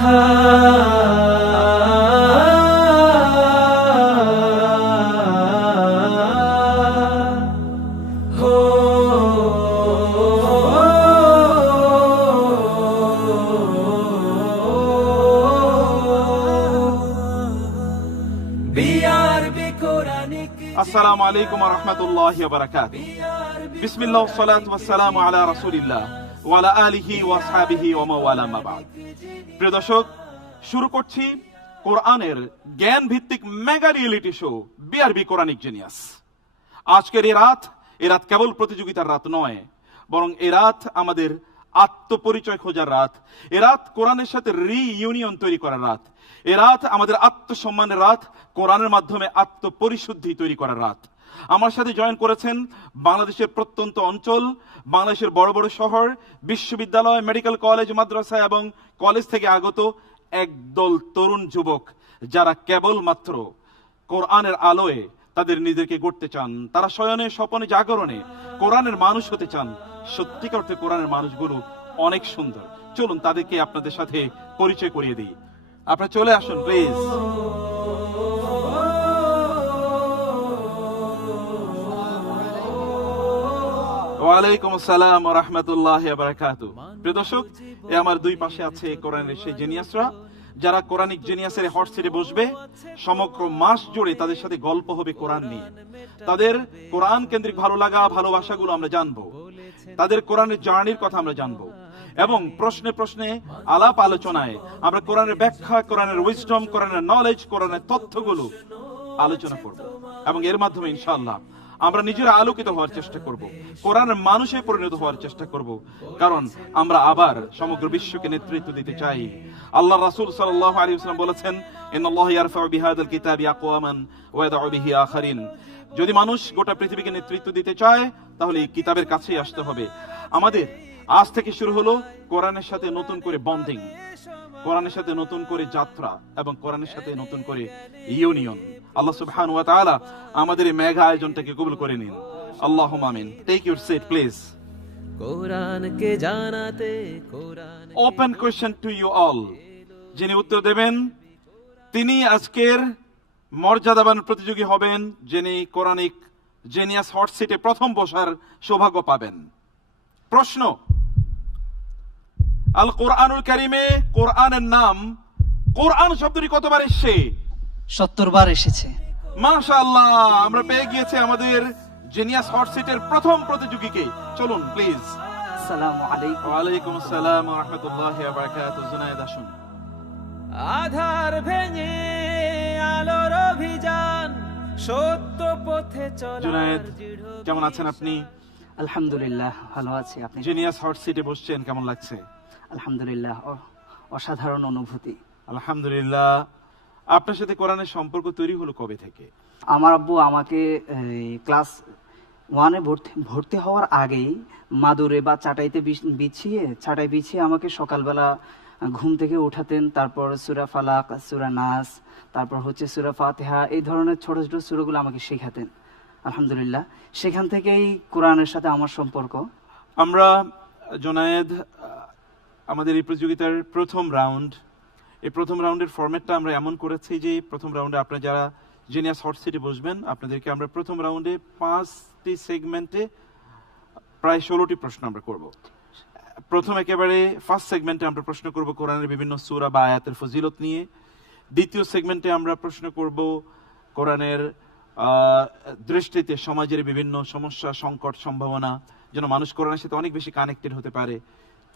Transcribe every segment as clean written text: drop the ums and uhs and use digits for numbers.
আসসালামু আলাইকুম ওয়া রাহমাতুল্লাহি ওয়া বারাকাতুহু। বিসমিল্লাহ ওয়াস সালাতু ওয়াস সালামু আলা রাসূলিল্লাহ ওয়া আলা আলিহি ওয়া আসহাবিহি ওয়া মাওয়ালা মা বা'দ। প্রিয় দর্শক, শুরু করছি কোরআনের জ্ঞান ভিত্তিক mega reality show BRB Quranic genius. আজকের এই রাত কেবল প্রতিযোগিতার রাত নয়, বরং এই রাত আমাদের আত্মপরিচয় খোঁজার রাত। এ রাত কোরআনের সাথে রিইউনিয়ন তৈরি করার রাত। এ রাত আমাদের আত্মসম্মানের রাত, কোরআনের মাধ্যমে আত্মপরিশুদ্ধি তৈরি করার রাত। আমার সাথে জয়েন করেছেন বাংলাদেশের প্রত্যন্ত অঞ্চল, বাংলাদেশের বড় বড় শহর, বিশ্ববিদ্যালয়, মেডিকেল কলেজ, মাদ্রাসা এবং কলেজ থেকে আগত একদল তরুণ যুবক, যারা কেবলমাত্র কোরআনের আলোয় তাদের নিজেকে গড়তে চান। তারা শয়নে স্বপনে জাগরণে কোরআনের মানুষ হতে চান। সত্যিকার অর্থে কোরআনের মানুষগুলো অনেক সুন্দর। চলুন তাদেরকে আপনাদের সাথে পরিচয় করিয়ে দিই। আপনারা চলে আসুন প্লিজ। ওয়ালাইকুম আসসালাম ওয়া রাহমাতুল্লাহি ওয়া বারাকাতুহু। প্রিয় দর্শক, আমার দুই পাশে আছে কোরআনের সেই জিনিয়াসরা, যারা কোরআনিক জিনিয়াসের হট সিটে বসবে। সমগ্র মাস জুড়ে তাদের সাথে গল্প হবে কোরআন নিয়ে। তাদের কোরআন কেন্দ্রিক ভালো লাগা, ভালোবাসাগুলো আমরা জানবো। তাদের কোরআনের জার্নির কথা আমরা জানবো এবং প্রশ্নে প্রশ্নে আলাপ আলোচনায় আমরা কোরআনের ব্যাখ্যা, কোরআনের উইজডম, কোরআনের নলেজ, কোরআনের তথ্যগুলো আলোচনা করব এবং এর মাধ্যমে ইনশাআল্লাহ আমরা নিজেরা আলোকিত হওয়ার চেষ্টা করব, কোরআনের মানুষে পরিণত হওয়ার চেষ্টা করব। কারণ আমরা আবার সমগ্র বিশ্বকে নেতৃত্ব দিতে চাই। আল্লাহ রাসূল সাল্লাল্লাহু আলাইহি ওয়াসাল্লাম বলেছেন, ইন্নাল্লাহা ইয়ারফাউ বিহাদাল কিতাবি আকওয়ামান ওয়া ইয়াদউ বিহি আখারিন। যদি মানুষ গোটা পৃথিবীকে নেতৃত্ব দিতে চায়, তাহলে এই কিতাবের কাছেই আসতে হবে। আমাদের আজ থেকে শুরু হলো কোরআনের সাথে নতুন করে বন্ডিং, কোরআনের সাথে নতুন করে যাত্রা এবং কোরআনের সাথে নতুন করে ইউনিয়ন। আল্লাহ সুবহানাহু ওয়া তাআলা আমাদের এই মেগা আয়োজনটাকে কবুল করে নিন। আল্লাহুম্মা আমিন। Take your seat please. কোরআনকে জানাতে Quran open question to you all. যিনি উত্তর দেবেন তিনি আজকের মর্যাদাবান প্রতিযোগী হবেন, যিনি কোরআনিক জিনিয়াস হট সিটে প্রথম বসার সৌভাগ্য পাবেন। প্রশ্ন, আল কোরআনুল কারীমে কোরআনের নাম, কোরআন শব্দটি কতবার এসেছে? 70 বার এসেছে। মাশাআল্লাহ, আমরা পেয়ে গিয়েছি আমাদের জিনিয়াস হট সিটের প্রথম প্রতিযোগীকে। চলুন প্লিজ। আসসালামু আলাইকুম। ওয়া আলাইকুম আসসালাম ওয়া রাহমাতুল্লাহি ওয়া বারাকাতুহু। জুনায়েদ আসুন। আধার ভেঙে আলোর অভিযান, সত্য পথে চলা। জুনায়েদ, কেমন আছেন আপনি? আলহামদুলিল্লাহ, ভালো আছি। আপনি? জিনিয়াস হট সিটে বসছেন, কেমন লাগছে? আলহামদুলিল্লাহ, অসাধারণ অনুভূতি। আলহামদুলিল্লাহ। আপনার সাথে কোরআনের সম্পর্ক তৈরি হলো কবে থেকে? আমার আব্বু আমাকে ক্লাস 1-এ ভর্তি হওয়ার আগেই মাদুরে বা চাটাই বিছিয়ে আমাকে সকালবেলা ঘুম থেকে উঠাতেন। তারপর সূরা ফালাক, সূরা নাস, তারপর হচ্ছে সূরা ফাতিহা, এই ধরনের ছোট ছোট সূরাগুলো আমাকে শেখাতেন। আলহামদুলিল্লাহ, সেখান থেকেই কোরআনের সাথে আমার সম্পর্ক। আমরা জুনায়েদ, আমাদের এই প্রতিযোগিতার প্রথম রাউন্ডের ফরম্যাটটা আমরা এমন করেছি যে প্রথম রাউন্ডে আপনারা যারা জিনিয়াস হট সিটে বসবেন, আপনাদেরকে আমরা প্রথম রাউন্ডে 5টি সেগমেন্টে প্রায় 16টি প্রশ্ন আমরা করব। প্রথম একেবারে ফার্স্ট সেগমেন্টে আমরা প্রশ্ন করব কোরআনের বিভিন্ন সূরা বা আয়াতের ফজিলত নিয়ে। দ্বিতীয় সেগমেন্টে আমরা প্রশ্ন করব কোরআনের দৃষ্টিতে সমাজের বিভিন্ন সমস্যা, সংকট, সম্ভাবনা, যেন মানুষ কোরআনের সাথে অনেক বেশি কানেক্টেড হতে পারে।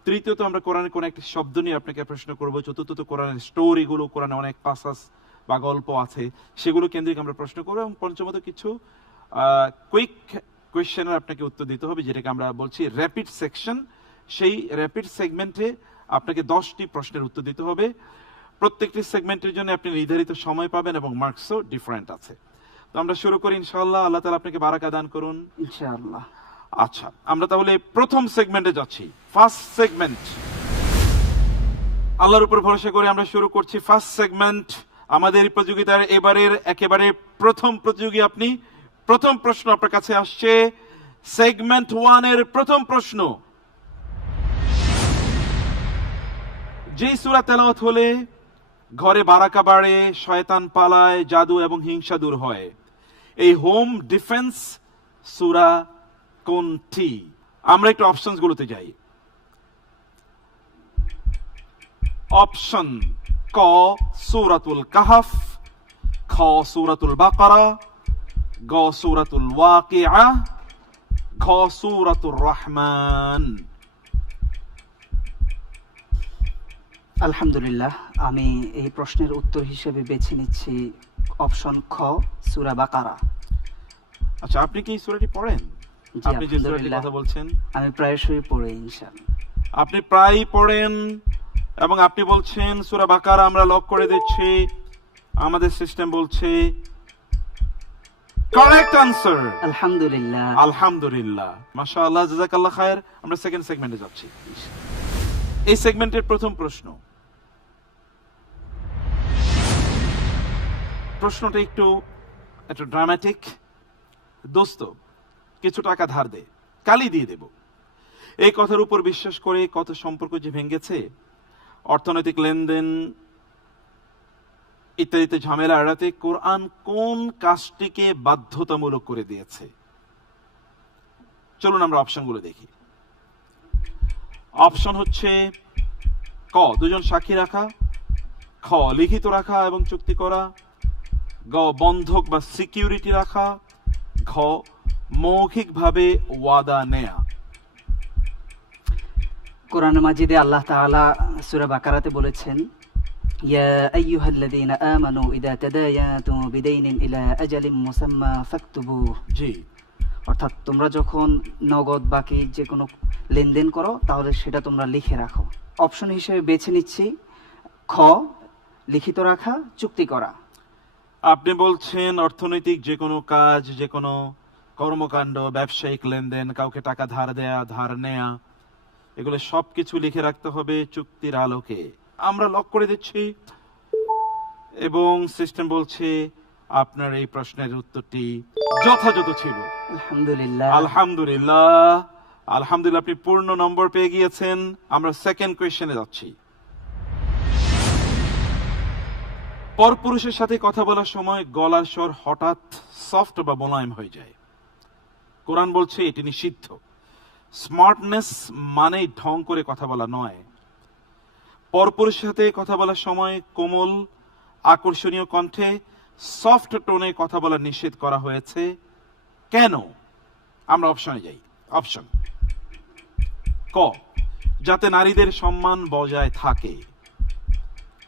তৃতীয়ত আমরা কোরআনের কোন একটা শব্দ নিয়ে আপনাকে প্রশ্ন করব। চতুর্থত কোরআনের স্টোরিগুলো, কোরআনে অনেক পাসাস বা গল্প আছে, সেগুলো কেন্দ্রিক আমরা প্রশ্ন করব। এবং পঞ্চমত কিছু কুইক কোয়েশ্চেনের আপনাকে উত্তর দিতে হবে, যেটাকে আমরা বলছি র্যাপিড সেকশন। সেই র্যাপিড সেগমেন্টে আপনাকে 10টি প্রশ্নের উত্তর দিতে হবে। প্রত্যেকটি সেগমেন্টের জন্য আপনি নির্ধারিত সময় পাবেন এবং মার্কসও ডিফারেন্ট আছে। তো আমরা শুরু করি ইনশাআল্লাহ। আল্লাহ তাআলা আপনাকে বারাকা দান করুন ইনশাআল্লাহ। আচ্ছা, আমরা তাহলে প্রথম সেগমেন্টে যাচ্ছি। ফার্স্ট সেগমেন্ট, আল্লাহর উপর ভরসা করে আমরা শুরু করছি ফার্স্ট সেগমেন্ট। আমাদের প্রতিযোগিতার এবারের একেবারে প্রথম প্রতিযোগী আপনি। প্রথম প্রশ্ন আপনার কাছে আসছে, সেগমেন্ট 1 এর প্রথম প্রশ্ন। যেই সূরা তেলাওয়াত হলে ঘরে বারাকা বাড়ে, শয়তান পালায়, জাদু এবং হিংসা দূর হয়, এই হোম ডিফেন্স সূরা কোনটি? আমরা একটু অপশনস গুলোতে যাই। অপশন ক সূরাতুল কাহফ, খ সূরাতুল বাকারা, গ সূরাতুল ওয়াকিআ, ঘ সূরাতুর রহমান। আলহামদুলিল্লাহ, আমি এই প্রশ্নের উত্তর হিসেবে বেছে নিচ্ছি অপশন খ, সূরা বাকারা। আচ্ছা, আপনি কি এই সূরাটি পড়েন? জি, আপনি যে সূরাটির আলহামদুলিল্লাহ, কথা বলছেন আমি প্রায়শই পড়ি ইনশাআল্লাহ। আপনি প্রায়ই পড়েন এবং আপনি বলছেন সূরা বাকারা আমরা লক করে দিচ্ছি। আমাদের সিস্টেম বলছে কারেক্ট আনসার। আলহামদুলিল্লাহ। আলহামদুলিল্লাহ, মাশাআল্লাহ, জাযাকাল্লাহ খায়ের। আমরা সেকেন্ড সেগমেন্টে যাচ্ছি। এই সেগমেন্টের প্রথম প্রশ্নটা একটু ড্রামাটিক। দোস্ত, কিছু টাকা ধার দে, কালই দিয়ে দেব। এই কথার উপর বিশ্বাস করে কত সম্পর্ক যে ভেঙেছে, অর্থনৈতিক লেনদেন ইত্যাদিতে ঝামেলা এড়াতে কোরআন কোন কাজটিকে বাধ্যতামূলক করে দিয়েছে? চলুন আমরা অপশনগুলো দেখি। অপশন হচ্ছে ক দুজন সাক্ষী রাখা, খ লিখিত রাখা এবং চুক্তি করা, গ বন্ধক বা সিকিউরিটি রাখা, ঘ মৌখিকভাবে ওয়াদা নেয়া। কোরআন মাজিদে আল্লাহ তাআলা সূরা বাকারাতে বলেছেন, ইয়া আইয়ুহাল্লাযীনা আমানু ইযা তাদায়াতুম বিদাইনিন ইলা আজালিন মুসাম্মা ফাকতুবুহু। জি, অর্থাৎ তোমরা যখন নগদ বাকি যে কোনো লেনদেন করো তাহলে সেটা তোমরা লিখে রাখো। অপশন হিসেবে বেছে নিচ্ছি খ, লিখিত রাখা, চুক্তি করা। আপনি বলছেন অর্থনৈতিক যে কোনো কাজ, যে কোনো কর্মকাণ্ড, ব্যবসায়িক লেনদেন, কাউকে টাকা ধার দেয়া, ধার নেয়া, এগুলো সবকিছু লিখে রাখতে হবে চুক্তির আলোকে। আমরা লক করে দিচ্ছি এবং সিস্টেম বলছে আপনার এই প্রশ্নের উত্তরটি যথাযথ ছিল। আলহামদুলিল্লাহ। আলহামদুলিল্লাহ, আলহামদুলিল্লাহ, আপনি পূর্ণ নম্বর পেয়ে গিয়েছেন। আমরা সেকেন্ড কোয়েশ্চেনে যাচ্ছি। পরপুরুষের সাথে কথা বলার সময় গলার স্বর হঠাৎ সফট বা মোলায়েম হয়ে যায়, কোরআন বলছে এটি নিষিদ্ধ। স্মার্টনেস মানে ঢং করে কথা বলা নয়। পরপুরুষের সাথে কথা বলার সময় কোমল আকর্ষণীয় কণ্ঠে সফট টোনে কথা বলা নিষেধ করা হয়েছে কেন? আমরা অপশনে যাই। অপশন ক যাতে নারীদের সম্মান বজায় থাকে,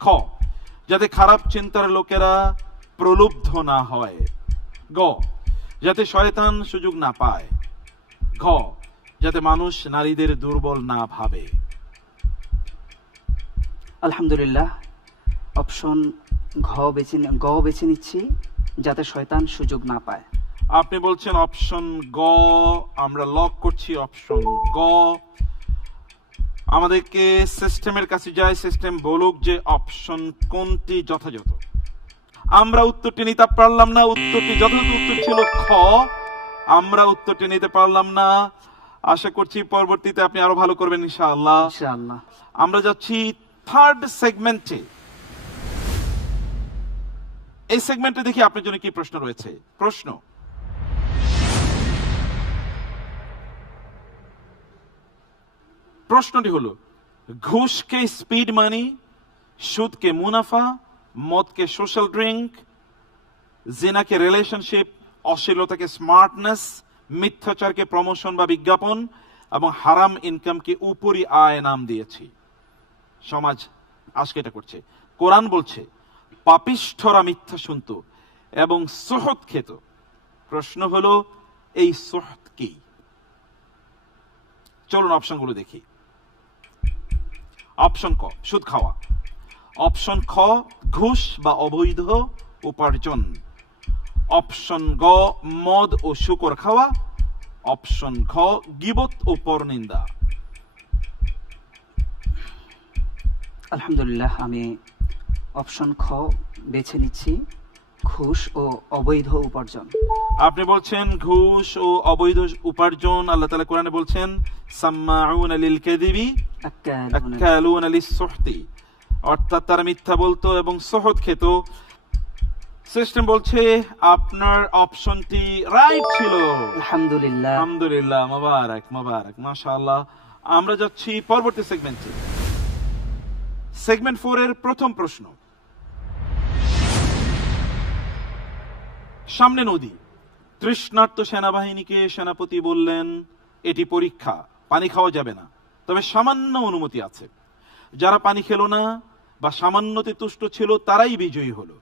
খ যাতে খারাপ চিন্তার লোকেরা প্রলুব্ধ না হয়, গ যাতে শয়তান সুযোগ না পায়, ঘ যাতে মানুষ নারীদের দুর্বল না ভাবে। আলহামদুলিল্লাহ, অপশন গ বেছে নিচ্ছি, যাতে শয়তান সুযোগ না পায়। আপনি বলছেন অপশন গ। আমরা লক করছি অপশন গ। আমাদেরকে সিস্টেমের কাছে যাই, সিস্টেম বলুক যে অপশন কোনটি যথাযথ। আমরা উত্তরটি নিতে পারলাম না, উত্তরটি যথাযথ উত্তর ছিল খ। আমরা উত্তরটি নিতে পারলাম না। আশা করছি পরবর্তীতে আপনি আরো ভালো করবেন ইনশাআল্লাহ। ইনশাআল্লাহ। আমরা যাচ্ছি থার্ড সেগমেন্টে। এই সেগমেন্টে দেখি আপনার জন্য কি প্রশ্ন রয়েছে। প্রশ্নটি হলো, ঘুষকে স্পিড মানি, সুদকে মুনাফা, মদকে সোশ্যাল ড্রিঙ্ক, জিনাকে রিলেশনশিপ, অশ্লীলতাকে স্মার্টনেস, মিথ্যাচারকে প্রমোশন বা বিজ্ঞাপন এবং হারাম ইনকামকে উপরি আয় নাম দিয়েছি। সমাজ আজকে এটা করছে। কোরআন বলছে পাপিষ্ঠরা মিথ্যা শুনত এবং সুহত খেত। প্রশ্ন হলো এই সুহত কি? চলুন অপশনগুলো দেখি। অপশন ক সুদ খাওয়া, অপশন খ ঘুষ বা অবৈধ উপার্জন, অপশন গ মদ ও শুকর খাওয়া, অপশন ঘ গীবত ও পরনিন্দা। আলহামদুলিল্লাহ, আমি অপশন খ বেছে নিচ্ছি, ঘুষ ও অবৈধ উপার্জন। আপনি বলছেন ঘুষ ও অবৈধ উপার্জন। আল্লাহ তাআলা কোরআনে বলছেন সাম্মাউনা লিল কাযিবি আক্কালুনা লিস-সুহতি। অর্থাৎ তারা মিথ্যা বলতো এবং সহদ খেত। সিস্টেম বলছে আপনার অপশনটি রাইট ছিল। আলহামদুলিল্লাহ। আলহামদুলিল্লাহ, মোবারক মোবারক, মাশাআল্লাহ। আমরা যাচ্ছি পরবর্তী সেগমেন্টে। সেগমেন্ট 4 এর প্রথম প্রশ্ন। সামনে নদী, তৃষ্ণার্ত সেনাবাহিনীকে সেনাপতি বললেন এটি পরীক্ষা, পানি খাওয়া যাবে না, তবে সামান্য অনুমতি আছে। যারা পানি খেলো না বা সামান্যতে তুষ্ট ছিল তারাই বিজয়ী হলো।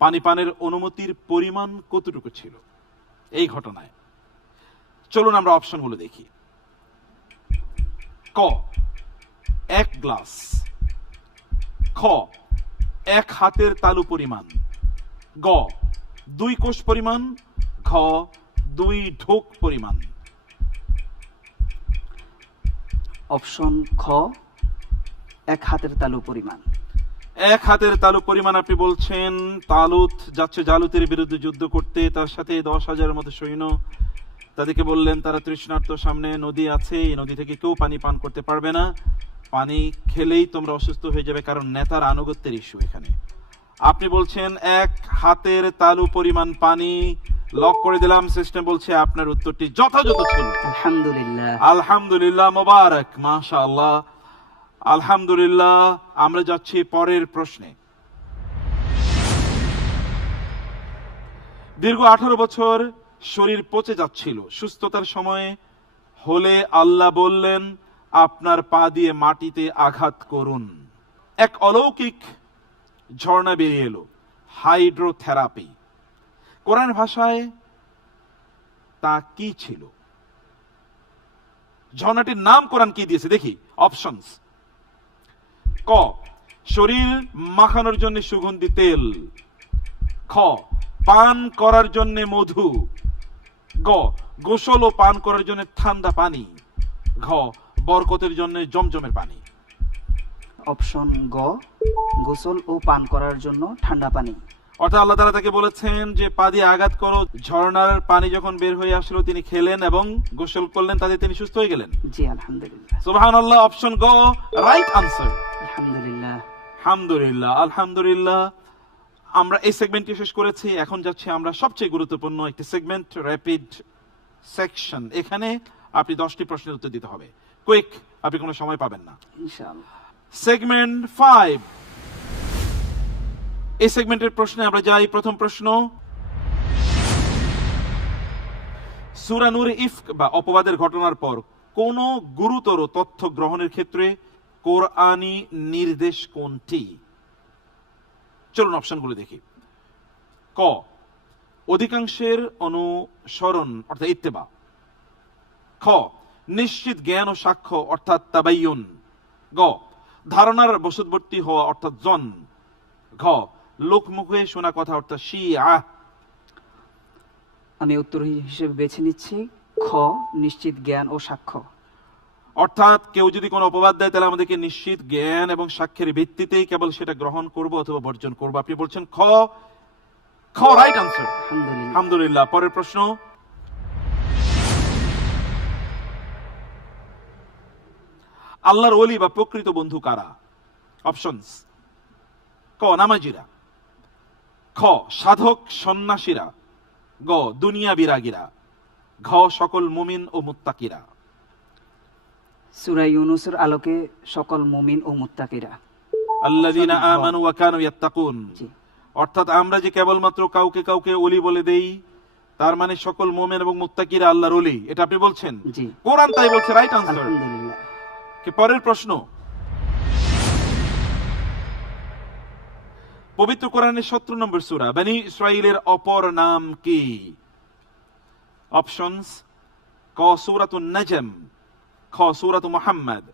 পানি পানের অনুমতির পরিমাণ কতটুকু ছিল এই ঘটনায়? চলুন আমরা অপশনগুলো দেখি। ক 1 গ্লাস, খ 1 হাতের তালু পরিমাণ, গ 2 কোষ পরিমাণ, ঘ 2 ঢোক পরিমাণ। অপশন খ 1 হাতের তালু পরিমাণ। 1 হাতের তালু পরিমাণ আপনি বলছেন। তালুত যাচ্ছে জালুতের বিরুদ্ধে যুদ্ধ করতে, তার সাথে 10,000-এর মতো সৈন্য। তাদেরকে বললেন তারা তৃষ্ণার্ত, সামনে নদী আছে, এই নদী থেকে কেউ পানি পান করতে পারবে না, পানি খেলেই তোমরা অসুস্থ হয়ে যাবে, কারণ নেতার আনুগত্যের ইস্যু এখানে। আপনি বলছেন 1 হাতের তালু পরিমাণ পানি। লক করে দিলাম। সিস্টেম বলছে আপনার উত্তরটি যথাযথ ছিল। আলহামদুলিল্লাহ। আলহামদুলিল্লাহ, মোবারক, মাশাআল্লাহ, আলহামদুলিল্লাহ। আমরা যাচ্ছি পরের প্রশ্নে। দীর্ঘ 18 বছর শরীর পচে যাচ্ছিল, সুস্থতার সময় হলে আল্লাহ বললেন আপনার পা দিয়ে মাটিতে আঘাত করুন। এক অলৌকিক ঝর্ণা বেরিয়ে এলো, হাইড্রোথেরাপি। কোরআন ভাষায় তা কি ছিল? ঝর্ণাটির নাম কোরআন কি দিয়েছে দেখি। অপশনস: ক শরীর মাখানোর জন্য সুগন্ধি তেল, খ পান করার জন্য মধু, গ গোসল ও পান করার জন্য ঠান্ডা পানি, ঘ বরকতের জন্য জমজমের পানি। অপশন গ গোসল ও পান করার জন্য ঠান্ডা পানি। অর্থাৎ আল্লাহ তাআলা তাকে বলেছেন যে পা দিয়ে আঘাত করো। ঝর্ণার পানি যখন বের হয়ে আসলো তিনি খেলেন এবং গোসল করলেন, তাতে তিনি সুস্থ হয়ে গেলেন। জি আলহামদুলিল্লাহ। সুবহানাল্লাহ, অপশন গ রাইট আনসার। আলহামদুলিল্লাহ। আলহামদুলিল্লাহ, আলহামদুলিল্লাহ। আমরা এই সেগমেন্টটি শেষ করেছি। এখন যাচ্ছি আমরা সবচেয়ে গুরুত্বপূর্ণ একটি সেগমেন্ট, র্যাপিড সেকশন। এখানে আপনি 10টি প্রশ্নের উত্তর দিতে হবে। কুইক, আপনি কোনো সময় পাবেন না। ইনশাআল্লাহ। সেগমেন্ট 5। এই সেগমেন্টের প্রশ্নে আমরা যাই। প্রথম প্রশ্ন, সূরা নূর ইফক বা অপবাদের ঘটনার পর কোন গুরুতর তথ্য গ্রহণের ক্ষেত্রে কোরআনী নির্দেশ কোনটি? চলুন অপশনগুলো দেখি। ক অধিকাংশের অনুসরণ অর্থাৎ ইত্তেবা, খ নিশ্চিত জ্ঞান ও সাক্ষ্য অর্থাৎ তাবাইয়ুন, গ ধারণার বশবর্তী হওয়া অর্থাৎ জন, ঘ লোকমুখে শোনা কথা অর্থাৎ শিয়া। আমি উত্তর হিসেবে বেছে নিচ্ছি খ নিশ্চিত জ্ঞান ও সাক্ষ্য। অর্থাৎ কেউ যদি কোনো অপবাদ দেয় তাহলে আমাদেরকে নিশ্চিত জ্ঞান এবং সাক্ষ্যের ভিত্তিতেই কেবল সেটা গ্রহণ করব অথবা বর্জন করব। আপনি বলছেন খ, খ রাইট আনসার। আলহামদুলিল্লাহ। আলহামদুলিল্লাহ। পরের প্রশ্ন, আল্লাহর ওলি বা প্রকৃত বন্ধু কারা? অপশনস: ক নামাজিরা, খ সাধক সন্ন্যাসীরা, গ দুনিয়া বিরাগীরা, ঘ সকল মুমিন ও মুত্তাকিরা। সূরা ইউনূসের আলোকে সকল মুমিন ও মুত্তাকিরা। আল্লাযীনা আমানু ওয়া কানু ইয়াত্তাকুন। জি। অর্থাৎ আমরা যে কেবলমাত্র কাউকে কাউকে ওলি বলে দেই, তার মানে সকল মুমিন এবং মুত্তাকিরা আল্লাহর ওলি, এটা আপনি বলছেন। জি। কোরআন তাই বলছে, রাইট আনসার। আলহামদুলিল্লাহ। পরের প্রশ্ন, পবিত্র কোরআনের 17 নম্বর সূরা বনী ইসরাঈলের অপর নাম কি? অপশনস: ক সূরাতুন নাজম, খ সূরাতু মুহাম্মদ,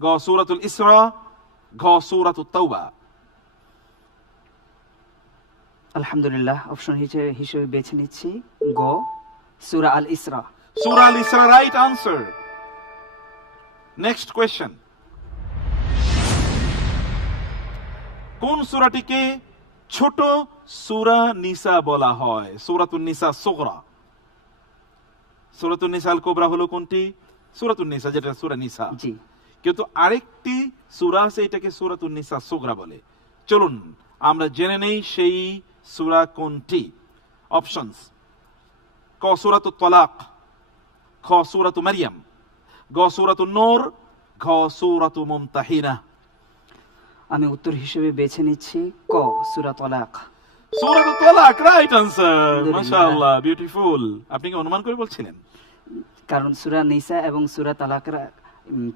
গ সূরাতুল ইসরা, ঘ সূরাতুত তাওবা। আলহামদুলিল্লাহ। অপশন হিসেবে বেছে নিচ্ছি গ সূরা আল ইসরা। সূরা আল ইসরা, রাইট আনসার। নেক্সট কোয়েশ্চেন, কোন সূরাটিকে ছোট সূরা নিসা বলা হয়? সূরাতুন নিসা সুগরা। সূরাতুন নিসা আল কুবরা হলো কোনটি? সূরাতুন নিসা, যেটা সূরা নিসা। জি। কিন্তু আরেকটি সূরা আছে, এটাকে সূরাতুন নিসা সুগরা বলে। চলুন আমরা জেনে নেই সেই সূরা কোনটি। অপশনস: ক সূরাতুত তালাক, খ সূরাতু মারইয়াম, গ সূরাতুন নূর, ঘ সূরাতু মুমতাহিনা। আমি উত্তর হিসেবে বেছে নিচ্ছি ক সূরা তালাক। সূরাতুত তালাক, রাইট আনসার। আলহামদুলিল্লাহ। মাশাআল্লাহ, বিউটিফুল। আপনি কি অনুমান করে বলছিলেন? কারণ সূরা নিসা এবং সূরা তালাকের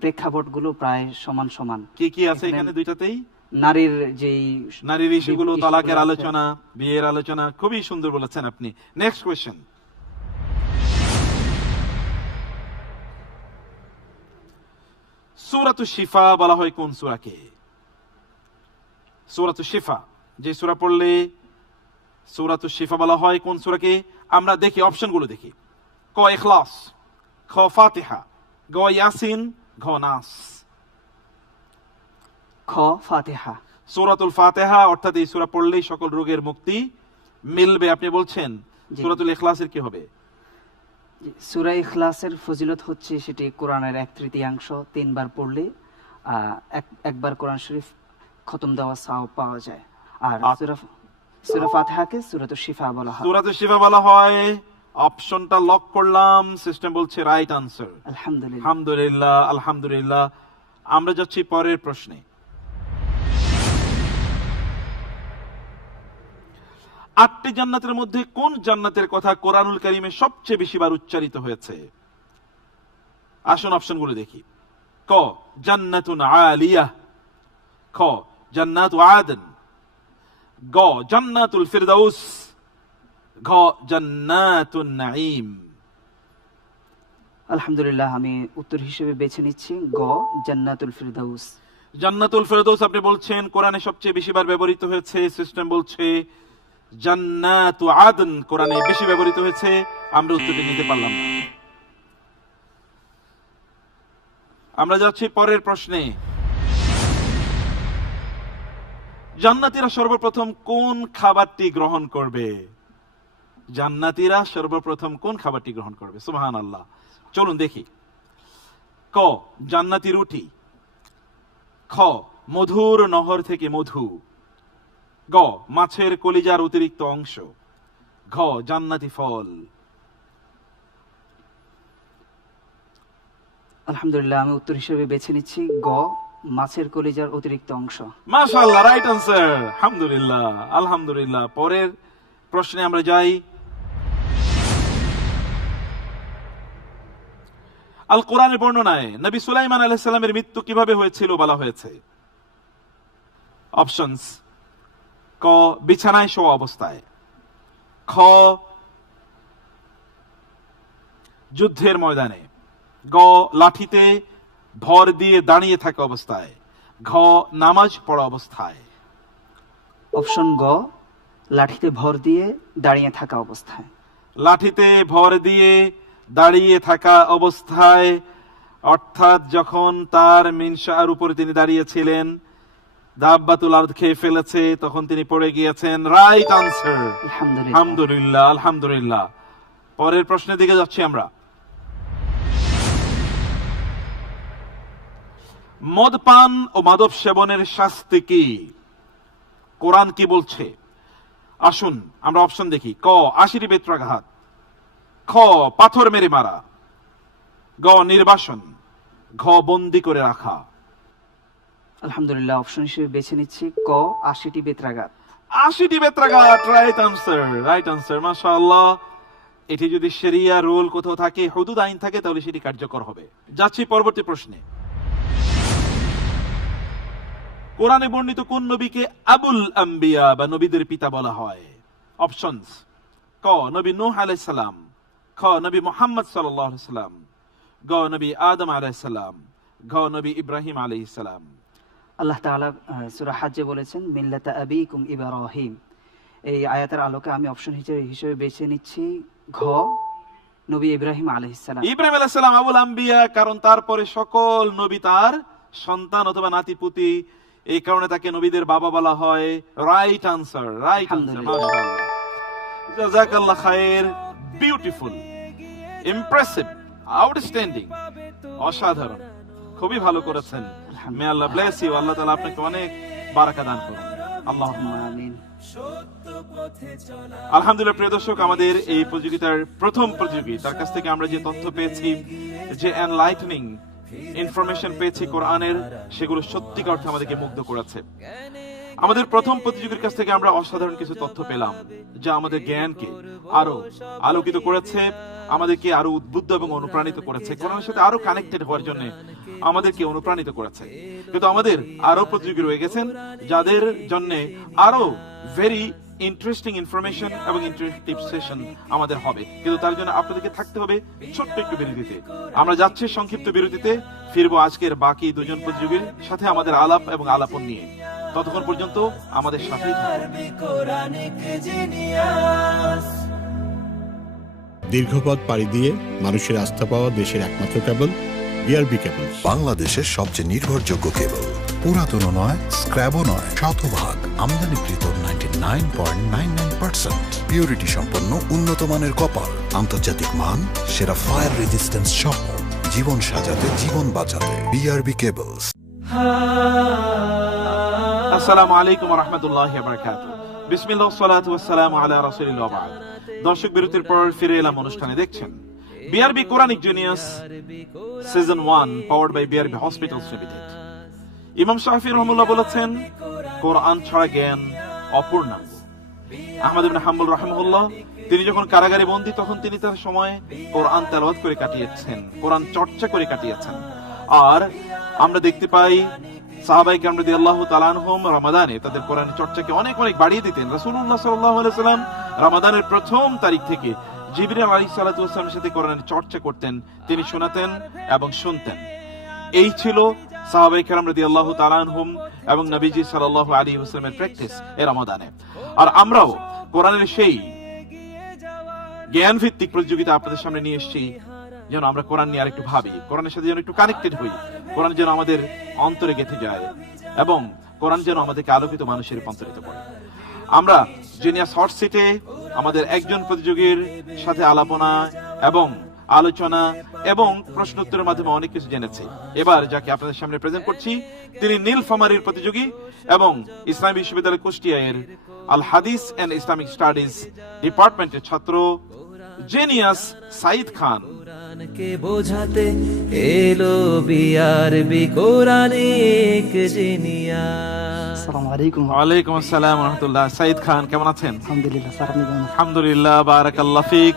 প্রেক্ষাপটগুলো প্রায় সমান সমান। কি কি আছে এখানে দুইটাতেই? নারীর যেই নারীর ইস্যুগুলো, ইস্যুগুলো তালাকের আছে। আলোচনা, বিয়ের আলোচনা, খুবই সুন্দর বলেছেন আপনি। Next question. সূরাতুশ শিফা বলা হয় কোন সূরাকে? সূরাতুশ শিফা, যে সূরা পড়লে সূরাতুশ শিফা বলা হয় কোন সূরাকে? আমরা দেখি, অপশনগুলো দেখি। ক ইখলাস, খ ফাতিহা, গ ইয়াসিন, ঘ নাস। খ ফাতিহা। সূরাতুল ফাতিহা, অর্থাৎ এই সূরা পড়লেই সকল রোগের মুক্তি মিলবে আপনি বলছেন। জি। সূরাতুল ইখলাসের কি হবে? সূরা ইখলাসের ফজিলত হচ্ছে সেটি কোরআনের 1/3 তিনবার পড়লে একবার কোরআন শরীফ খতম দেওয়া সওয়াব পাওয়া যায়। আর সূরা ফাতিহাকে সূরাতুশ শিফা বলা হয়। সূরাতুশ শিফা বলা হয়। অপশনটা লক করলাম, সিস্টেম বলছে রাইট আনসার। আলহামদুলিল্লাহ। আলহামদুলিল্লাহ, আলহামদুলিল্লাহ। আমরা যাচ্ছি পরের প্রশ্নে। আটটি জান্নাতের মধ্যে কোন জান্নাতের কথা কোরআনুল কারীমে সবচেয়ে বেশি বার উচ্চারিত হয়েছে? আসুন অপশনগুলো দেখি। ক জান্নাতুন আলিয়াহ, খ জান্নাতু আদন, গ জান্নাতুল ফিরদাউস, ঘ জান্নাতুন নাঈম। আলহামদুলিল্লাহ, আমি উত্তর হিসেবে বেছে নিচ্ছি গ জান্নাতুল ফিরদাউস। জান্নাতুল ফেরদৌস আপনি বলছেন কোরআনে সবচেয়ে বেশিবার ব্যবহৃত হয়েছে। সিস্টেম বলছে জান্নাতু আদন কোরআনে বেশি ব্যবহৃত হয়েছে। আমরা উত্তরটি নিতে পারলাম না। আমরা যাচ্ছি পরের প্রশ্নে। জান্নাতীরা সর্বপ্রথম কোন খাবারটি গ্রহণ করবে? জান্নাতীরা সর্বপ্রথম কোন খাবারটি গ্রহণ করবে? সুবহানাল্লাহ। চলুন দেখি। ক জান্নাতি রুটি, খ মধুর নহর থেকে মধু, গ মাছের কলিজার অতিরিক্ত অংশ, ঘ জান্নাতি ফল। আলহামদুলিল্লাহ, আমি উত্তর হিসেবে বেছে নিচ্ছি গ মাছের কলিজার অতিরিক্ত অংশ। মাশাআল্লাহ, রাইট আনসার। আলহামদুলিল্লাহ, আলহামদুলিল্লাহ। পরের প্রশ্নে আমরা যাই। আল কোরআনের বর্ণনায় নবী সুলাইমান আলাইহিস সালামের মৃত্যু কিভাবে হয়েছিল বলা হয়েছে? অপশনস: ক বিছানায় শোয়া অবস্থায়, খ যুদ্ধের ময়দানে, গ লাঠিতে ভর দিয়ে দাঁড়িয়ে থাকা অবস্থায়, ঘ নামাজ পড়া অবস্থায়। অপশন গ লাঠিতে ভর দিয়ে দাঁড়িয়ে থাকা অবস্থায়। লাঠিতে ভর দিয়ে দাঁড়িয়ে থাকা অবস্থায়, অর্থাৎ যখন তার মিনশার উপরে তিনি দাঁড়িয়েছিলেন, দাব্বাতুল আরদ খেয়ে ফেলেছে, তখন তিনি পড়ে গিয়েছেন। Right answer. আলহামদুলিল্লাহ। আলহামদুলিল্লাহ, আলহামদুলিল্লাহ। পরের প্রশ্নের দিকে যাচ্ছি আমরা। মদ পান ও মাদক সেবনের শাস্তি কি? কোরআন কি বলছে? আসুন আমরা অপশন দেখি। ক 80 বেত্রাঘাত, খ পাথর মেরে মারা, গ নির্বাসন, ঘ বন্দি করে রাখা। আলহামদুলিল্লাহ, অপশন হিসেবে বেছে নিচ্ছি ক 80টি বেত্রাঘাত। 80 বেত্রাঘাত, রাইট আনসার, রাইট আনসার। মাশাআল্লাহ। এটি যদি শরিয়া রুল কোথাও থাকে, হুদুদ আইন থাকে, তাহলে সেটি কার্যকর হবে। যাচ্ছি পরবর্তী প্রশ্নে। কোরআনে বর্ণিত কোন নবীকে আবুল আম্বিয়া বা নবীদের পিতা বলা হয়? অপশনস: ক নবী নূহ আলাইহিস সালাম, খ নবী মুহাম্মদ সাল্লাল্লাহু আলাইহি সাল্লাম, গ নবী আদম আলাইহিস সালাম, ঘ নবী ইব্রাহিম আলাইহিস সালাম। আল্লাহ তাআলা সূরা হজ্জে বলেছেন মিল্লাতা আবিকুম ইব্রাহিম। এই আয়াতের আলোকে আমি অপশন হিসেবে বেছে নিচ্ছি ঘ নবী ইব্রাহিম আলাইহিস সালাম। ইব্রাহিম আলাইহিস সালাম আবুল আম্বিয়া, কারণ তারপরে সকল নবী তার সন্তান অথবা নাতিপুতি, এই কারণে তাকে নবীদের বাবা বলা হয়। Right answer, right answer. মাশাআল্লাহ, জাযাকাল্লাহ খায়ের। বিউটিফুল, ইমপ্রেসিভ, আউটস্ট্যান্ডিং, অসাধারণ। খুবই ভালো করেছেন। মে আল্লাহ ব্লেস ইউ, আল্লাহ তাআলা আপনাকে অনেক বারাকা দান করুন। আল্লাহ আমিন। আলহামদুলিল্লাহ। প্রিয় দর্শক, আমাদের এই প্রতিযোগিতার প্রথম প্রতিযোগী, তার কাছ থেকে আমরা যে তথ্য পেয়েছি, যে এনলাইটনিং ইনফরমেশন পেয়েছি কোরআনের, সেগুলো সত্যিকার অর্থে আমাদেরকে মুগ্ধ করেছে। আমাদের প্রথম প্রতিযোগীর কাছ থেকে আমরা অসাধারণ কিছু তথ্য পেলাম, যা আমাদের জ্ঞানকে আরো আলোকিত করেছে, আমাদেরকে আরো উদ্বুদ্ধ এবং অনুপ্রাণিত করেছে, কোরআনের সাথে আরো কানেক্টেড হওয়ার জন্য আমাদেরকে অনুপ্রাণিত করেছে। কিন্তু আমাদের আরো প্রতিযোগী রয়ে গেছেন, যাদের জন্য আরো ভেরি ইন্টারেস্টিং ইনফরমেশন এবং ইন্টারেক্টিভ সেশন আমাদের হবে। কিন্তু তার জন্য আপনাদেরকে থাকতে হবে ছোট্ট একটু বিরতিতে। আমরা যাচ্ছি সংক্ষিপ্ত বিরতিতে, ফিরবো আজকের বাকি দুজন প্রতিযোগীর সাথে আমাদের আলাপ এবং আলাপন নিয়ে। ততক্ষণ পর্যন্ত আমাদের সাথেই থাকুন। দীর্ঘ পথ পাড়ি দিয়ে মানুষের আস্থা পাওয়া দেশের একমাত্র কেবল বিআরবি কেবল, বাংলাদেশের সবচেয়ে নির্ভরযোগ্য কেবল। পুরাতনও নয়, স্ক্র্যাবও নয়, শতভাগ আমদানিকৃত 99.99% পিউরিটি সম্পন্ন উন্নত মানের কপার, আন্তর্জাতিক মান, সেরা ফায়ার রেজিস্ট্যান্স সহ জীবন সাজাতে, জীবন বাঁচাতে বিআরবি কেবলস। আসসালামু আলাইকুম ওয়া রাহমাতুল্লাহি ওয়া বারাকাতুহু। বিসমিল্লাহ ওয়াসসালাতু ওয়াসসালামু আলা রাসূলিল্লাহ ওয়া বা'দ। দর্শক, বিরতির পর ফিরে এলাম অনুষ্ঠানে। দেখছেন BRB Quranic genius season 1 powered by BRB hospitals limited. ইমাম শাফি রাহমাহুল্লাহ বলেছেন, কোরআন ছাড়া জ্ঞান অপূর্ণাঙ্গ। আহমদ ইবনে হাম্বল রাহিমাহুল্লাহ, তিনি যখন কারাগারে বন্দী, তখন তিনি তার সময় কোরআন তেলাওয়াত করে কাটিয়েছেন, কোরআন চর্চা করে কাটিয়েছেন। আর আমরা দেখতে পাই সাহাবায়ে কেরাম রাদিয়াল্লাহু তাআলা আনহুম রমাদানে তাদের কোরআন চর্চাকে অনেক অনেক বাড়িয়ে দিতেন। রাসূলুল্লাহ সাল্লাল্লাহু আলাইহি ওয়াসাল্লাম রমাদানের প্রথম তারিখ থেকে জিবরিল আলাইহিস সালাতু ওয়াস সালামের সাথে কোরআনের চর্চা করতেন, তিনি শোনাতেন এবং শুনতেন। এই ছিল সাহাবায়ে কেরাম রাদিয়াল্লাহু তাআলা আনহুম এবং নবীজি সাল্লাল্লাহু আলাইহি ওয়াসাল্লামের প্র্যাকটিস এই রমাদানে। আর আমরাও কোরআনের সেই জ্ঞান ভিত্তিক প্রতিযোগিতা আপনাদের সামনে নিয়ে এসেছি, যেন আমরা কোরআন নিয়ে আরেকটু ভাবি, কোরআনের সাথে যেন একটু কানেক্টেড হই, কোরআন যেন আমাদের অন্তরে গেঁথে যায় এবং কোরআন যেন আমাদেরকে আলোকিত মানুষে রূপান্তরিত করে। আমরা জিনিয়াস হট সিটে আমাদের একজন প্রতিযোগীর সাথে আলাপনা এবং আলোচনা এবং প্রশ্ন উত্তরের মাধ্যমে অনেক কিছু জেনেছি। এবার যাকে আপনাদের সামনে প্রেজেন্ট করছি, তিনি নীলফামারীর প্রতিযোগী এবং ইসলামী বিশ্ববিদ্যালয় কুষ্টিয়ার আল হাদিস এন্ড ইসলামিক স্টাডিজ ডিপার্টমেন্টের ছাত্র জিনিয়াস সাইদ খান। কে বোঝাতে এলো বিআরবি কোরআনিক জিনিয়াস। আসসালামু আলাইকুম। ওয়ালাইকুম আসসালাম ওয়া রাহমাতুল্লাহ। সাইদ খান, কেমন আছেন? আলহামদুলিল্লাহ স্যার, আপনি কেমন আছেন? আলহামদুলিল্লাহ, বারাকাল্লাহ ফিক।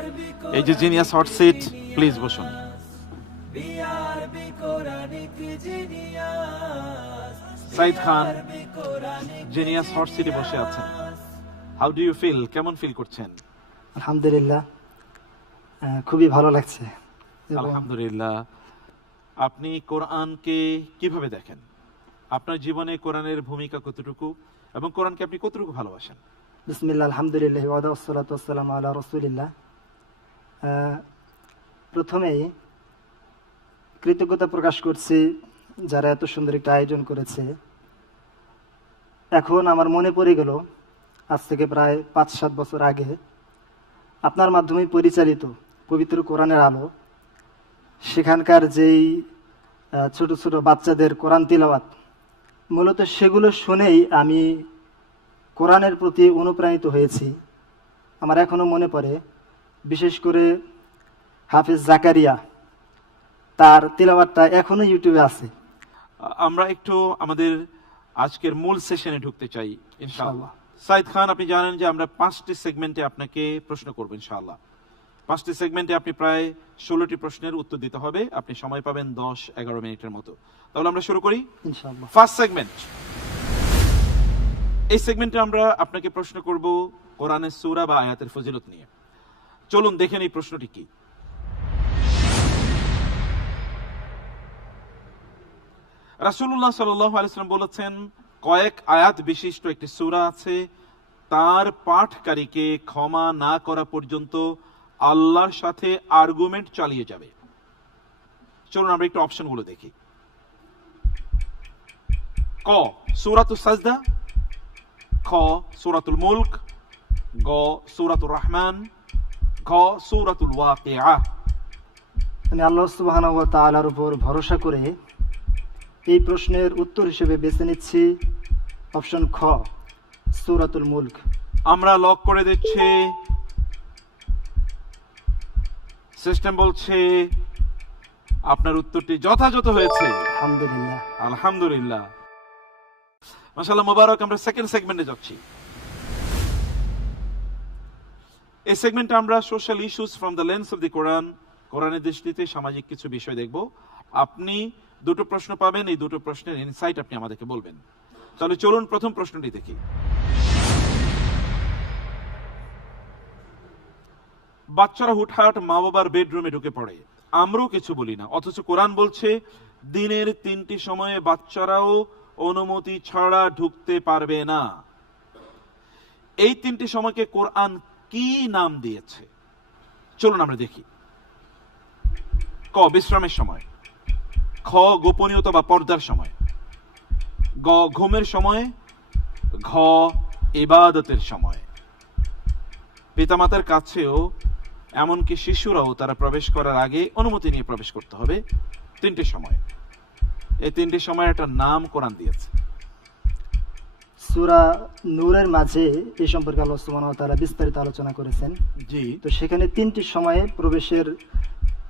এই যে জিনিয়াস হট সিট, প্লিজ বসুন। সাইদ খান জিনিয়াস হট সিটে বসে আছেন। How do you feel? কেমন ফিল করছেন? আলহামদুলিল্লাহ, খুবই ভালো লাগছে। আলহামদুলিল্লাহ। আপনি কোরআনকে কিভাবে দেখেন? আপনার জীবনে কোরআনের ভূমিকা কতটুকু এবং কোরআনকে আপনি কতটুকু ভালোবাসেন? বিসমিল্লাহ, আলহামদুলিল্লাহ, ওয়া আসসালাতু ওয়াসসালামু আলা রাসূলিল্লাহ। প্রথমেই কৃতজ্ঞতা প্রকাশ করছি যারা এত সুন্দর একটা আয়োজন করেছে। এখন আমার মনে পড়ে গেল, আজ থেকে প্রায় 5-7 বছর আগে আপনার মাধ্যমে পরিচালিত পবিত্র কোরআনের আলো, সেখানকার যেই ছোট ছোট বাচ্চাদের কোরআন তিলাওয়াত, মূলত সেগুলো শুনেই আমি কোরআনের প্রতি অনুপ্রাণিত হয়েছি। আমার এখনো মনে পড়ে, বিশেষ করে হাফেজ জাকারিয়া, তার তিলাওয়াতটা এখনো ইউটিউবে আছে। আমরা একটু আমাদের আজকের মূল সেশনে ঢুকতে চাই ইনশাআল্লাহ। সাইদ খান, আপনি জানেন যে আমরা 5টি সেগমেন্টে আপনাকে প্রশ্ন করব ইনশাআল্লাহ। 5টি সেগমেন্টে আপনি প্রায় 16টি প্রশ্নের উত্তর দিতে হবে। আপনি সময় পাবেন 10-11 মিনিটের মতো। তাহলে আমরা শুরু করি ইনশাআল্লাহ। First segment. এই সেগমেন্টে আমরা আপনাকে প্রশ্ন করব কোরআনের সূরা বা আয়াতের ফজিলত নিয়ে। চলুন দেখেন এই প্রশ্নটি কি। রাসূলুল্লাহ সাল্লাল্লাহু আলাইহি ওয়াসাল্লাম বলেছেন, কয়েক আয়াত বিশিষ্ট একটি সূরা আছে, তার পাঠকারীকে ক্ষমা না করা পর্যন্ত আল্লাহর সাথে আর্গুমেন্ট চালিয়ে যাবে। চলুন আমরা একটু অপশনগুলো দেখি। ক সূরাতুস সাজদা, খ সূরাতুল মুলক, গ সূরাতুর রহমান, ঘ সূরাতুল ওয়াকিআহ। আমি আল্লাহ সুবহানাহু ওয়া তাআলার উপর ভরসা করে এই প্রশ্নের উত্তর হিসেবে বেছে নিচ্ছি অপশন খ, সূরাতুল মুলক। আমরা লক করে দিচ্ছি। সিস্টেম বলছে আপনার উত্তরটি যথাযথ হয়েছে। আলহামদুলিল্লাহ। আলহামদুলিল্লাহ, মাশাআল্লাহ, মোবারক। আমরা সেকেন্ড সেগমেন্টে যাচ্ছি। এই সেগমেন্টে আমরা social issues from the lens of the Quran, কোরআনের দৃষ্টিতে সামাজিক কিছু বিষয় দেখব। আপনি দুটো প্রশ্ন পাবেন, এই দুটো প্রশ্নের ইনসাইট আপনি আমাদেরকে বলবেন। তাহলে চলুন প্রথম প্রশ্নটি দেখি। বাচ্চারা হুটহাট মা বাবার বেডরুমে ঢুকে পড়ে, আমরাও কিছু বলি না, অথচ কোরআন বলছে দিনের 3টি সময়ে বাচ্চারাও অনুমতি ছাড়া ঢুকতে পারবে না। এই 3টি সময়কে কোরআন কি নাম দিয়েছে? চলুন আমরা দেখি। ক, বিশ্রামের সময়। খ, গোপনীয়তা বা পর্দার সময়। গ, ঘুমের সময়। ঘ, ইবাদতের সময়। পিতামাতার কাছেও, এমনকি শিশুরাও তারা প্রবেশ করার আগে অনুমতি নিয়ে প্রবেশ করতে হবে 3টি সময়। এই 3টি সময় একটা নাম কোরআন দিয়েছে। সূরা নূরের মাঝে এই সম্পর্কে আল্লাহ সুবহানাহু ওয়া তাআলা বিস্তারিত আলোচনা করেছেন। জি, তো সেখানে 3টি সময়ে প্রবেশের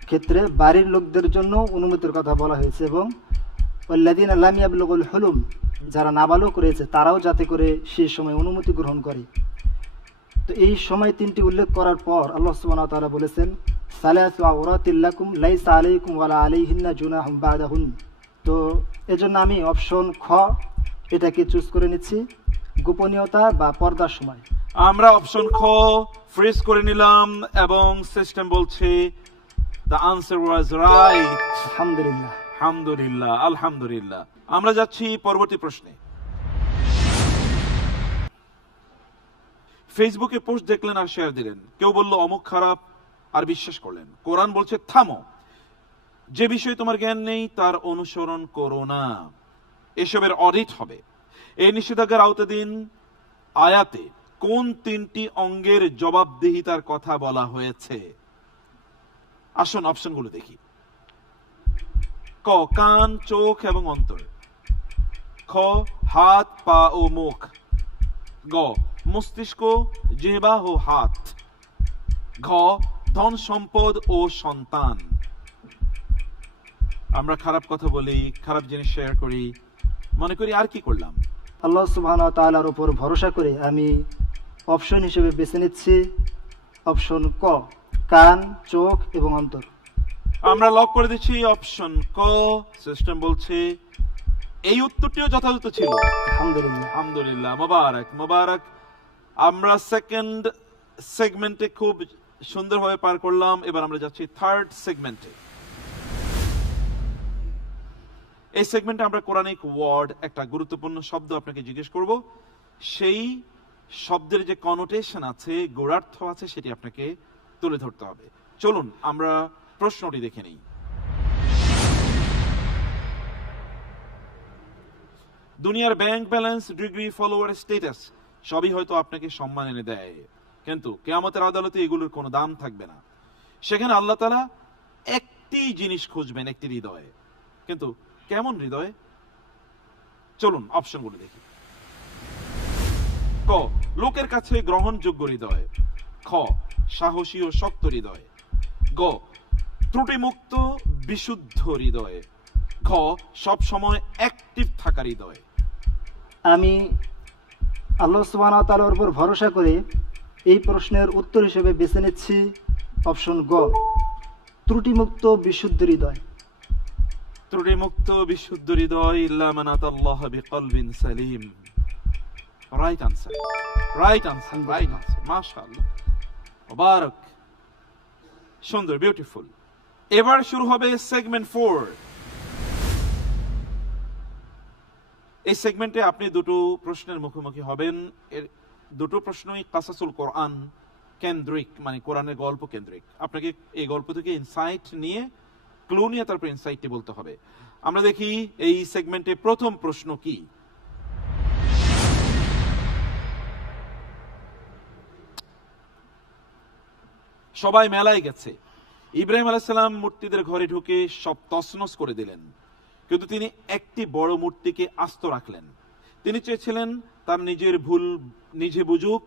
ক্ষেত্রে বাড়ির লোকদের জন্য অনুমতির কথা বলা হয়েছে, এবং ওয়াল্লাযীনা লাম ইয়াবলুগুল হুলুম, যারা নাবালক রয়েছে তারাও যাতে করে সেই সময় অনুমতি গ্রহণ করে। তো এই সময় 3টি উল্লেখ করার পর আল্লাহ সুবহানাহু ওয়া তাআলা বলেছেন সালাসু আওরাতিল লাকুম লাইসা আলাইকুম ওয়ালা আলাইহিন্না জুনাহুম বাদাহুন। তো এজন্য আমি অপশন খ এটাকে চুজ করে নিচ্ছি, গোপনীয়তা বা পর্দার সময়। আমরা অপশন খ ফ্রিজ করে নিলাম এবং সিস্টেম বলছে দ্য আনসার ওয়াজ রাইট। আলহামদুলিল্লাহ। আলহামদুলিল্লাহ, আলহামদুলিল্লাহ। আমরা যাচ্ছি পরবর্তী প্রশ্নে। ফেসবুকে পোস্ট দেখলেন আর শেয়ার দিলেন, কেউ বলল অমুক খারাপ, আর বিশ্বাস করলেন। কোরআন বলছে থামো, যে বিষয়ে তোমার জ্ঞান নেই তার অনুসরণ করো না, এসবের অডিট হবে। এই নিষেধাজ্ঞার আওতাধীন আয়াতে কোন 3টি অঙ্গের জবাবদিহিতার কথা বলা হয়েছে? আসুন অপশনগুলো দেখি। ক, কান, চোখ এবং অন্তর। খ, হাত, পা ও মুখ। গ, মস্তিষ্ক, জিহ্বা ও হাত। ঘ, ধন সম্পদ ও সন্তান। আমরা খারাপ কথা বলি, খারাপ জিনিস শেয়ার করি, মনে করি আর কি করলাম। আল্লাহ সুবহানাহু ওয়া তাআলার উপর ভরসা করে আমি অপশন হিসেবে বেছে নিচ্ছি অপশন ক, কান, চোখ এবং অন্তর। আমরা লক করে দিচ্ছি অপশন ক। সিস্টেম বলছে এই উত্তরটিও যথাযথ ছিল। আলহামদুলিল্লাহ। আলহামদুলিল্লাহ, মোবারক মোবারক। আমরা সেকেন্ড সেগমেন্টে খুব সুন্দরভাবে পার করলাম। এবার আমরা যাচ্ছি থার্ড সেগমেন্টে। এই সেগমেন্টে আমরা কোরআনিক ওয়ার্ড, একটা গুরুত্বপূর্ণ শব্দ আপনাকে জিজ্ঞেস করব, সেই শব্দের যে কনোটেশন আছে, গূঢ়ার্থ আছে, সেটি আপনাকে তুলে ধরতে হবে। চলুন আমরা প্রশ্নটি দেখে নিই। দুনিয়ার bank balance, degree, follower, status সবই হয়তো আপনাকে সম্মান এনে দেয়, কিন্তু কিয়ামতের আদালতে এগুলোর কোনো দাম থাকবে না। সেখানে আল্লাহ তাআলা একটি জিনিস খুঁজবেন, একটি হৃদয়। কিন্তু কেমন হৃদয়? চলুন অপশনগুলো দেখি। ক, লোকের কাছে গ্রহণযোগ্য হৃদয়। খ, সাহসী ও শক্ত হৃদয়। গ, ত্রুটিমুক্ত বিশুদ্ধ হৃদয়। ঘ, সব সময় অ্যাক্টিভ থাকা হৃদয়। আমি আল্লাহ সুবহানাহু ওয়া তাআলার উপর ভরসা করে এই প্রশ্নের উত্তর হিসেবে বেছে নিচ্ছি অপশন গ, ত্রুটিমুক্ত বিশুদ্ধ হৃদয়। ত্রুটিমুক্ত বিশুদ্ধ হৃদয়, ইল্লা মান আতাল্লাহ বিকলবিন সালিম। Right answer, right answer, right answer. মাশাআল্লাহ, মুবারক, সুন্দর, বিউটিফুল। এবার শুরু হবে সেগমেন্ট 4। এই সেগমেন্টে আপনি দুটো প্রশ্নের মুখোমুখি হবেন। এর দুটো প্রশ্নই কাসাসুল কোরআন কেন্দ্রিক, মানে কোরআনের গল্প কেন্দ্রিক। আপনাকে এই গল্প থেকে ইনসাইট নিয়ে, ক্লু নিয়ে তারপর ইনসাইটটি বলতে হবে। আমরা দেখি এই সেগমেন্টে প্রথম প্রশ্ন কি। সবাই মেলায় গেছে, ইব্রাহিম আলাইহিস সালাম মূর্তিদের ঘরে ঢুকে সব তছনছ করে দিলেন। কিন্তু তিনি একটি বড় মূর্তিকে আস্ত রাখলেন। তিনি চেয়েছিলেন তার নিজের ভুল নিজে বুঝুক,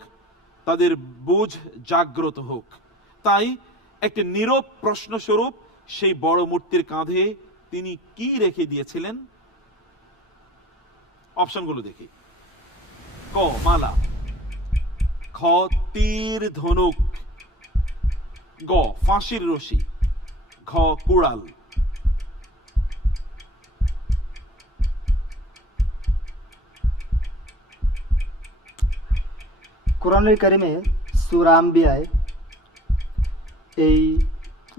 তাদের বুঝ জাগ্রত হোক। তাই একটি নীরব প্রশ্নস্বরূপ সেই বড় মূর্তির কাঁধে তিনি কি রেখে দিয়েছিলেন? অপশনগুলো দেখি। ক মালা, খ তীর ধনুক, গ ফাঁসির রশি, ঘ কুড়াল। কোরআনুল কারিমে সূরা আম্বিয়ায় এই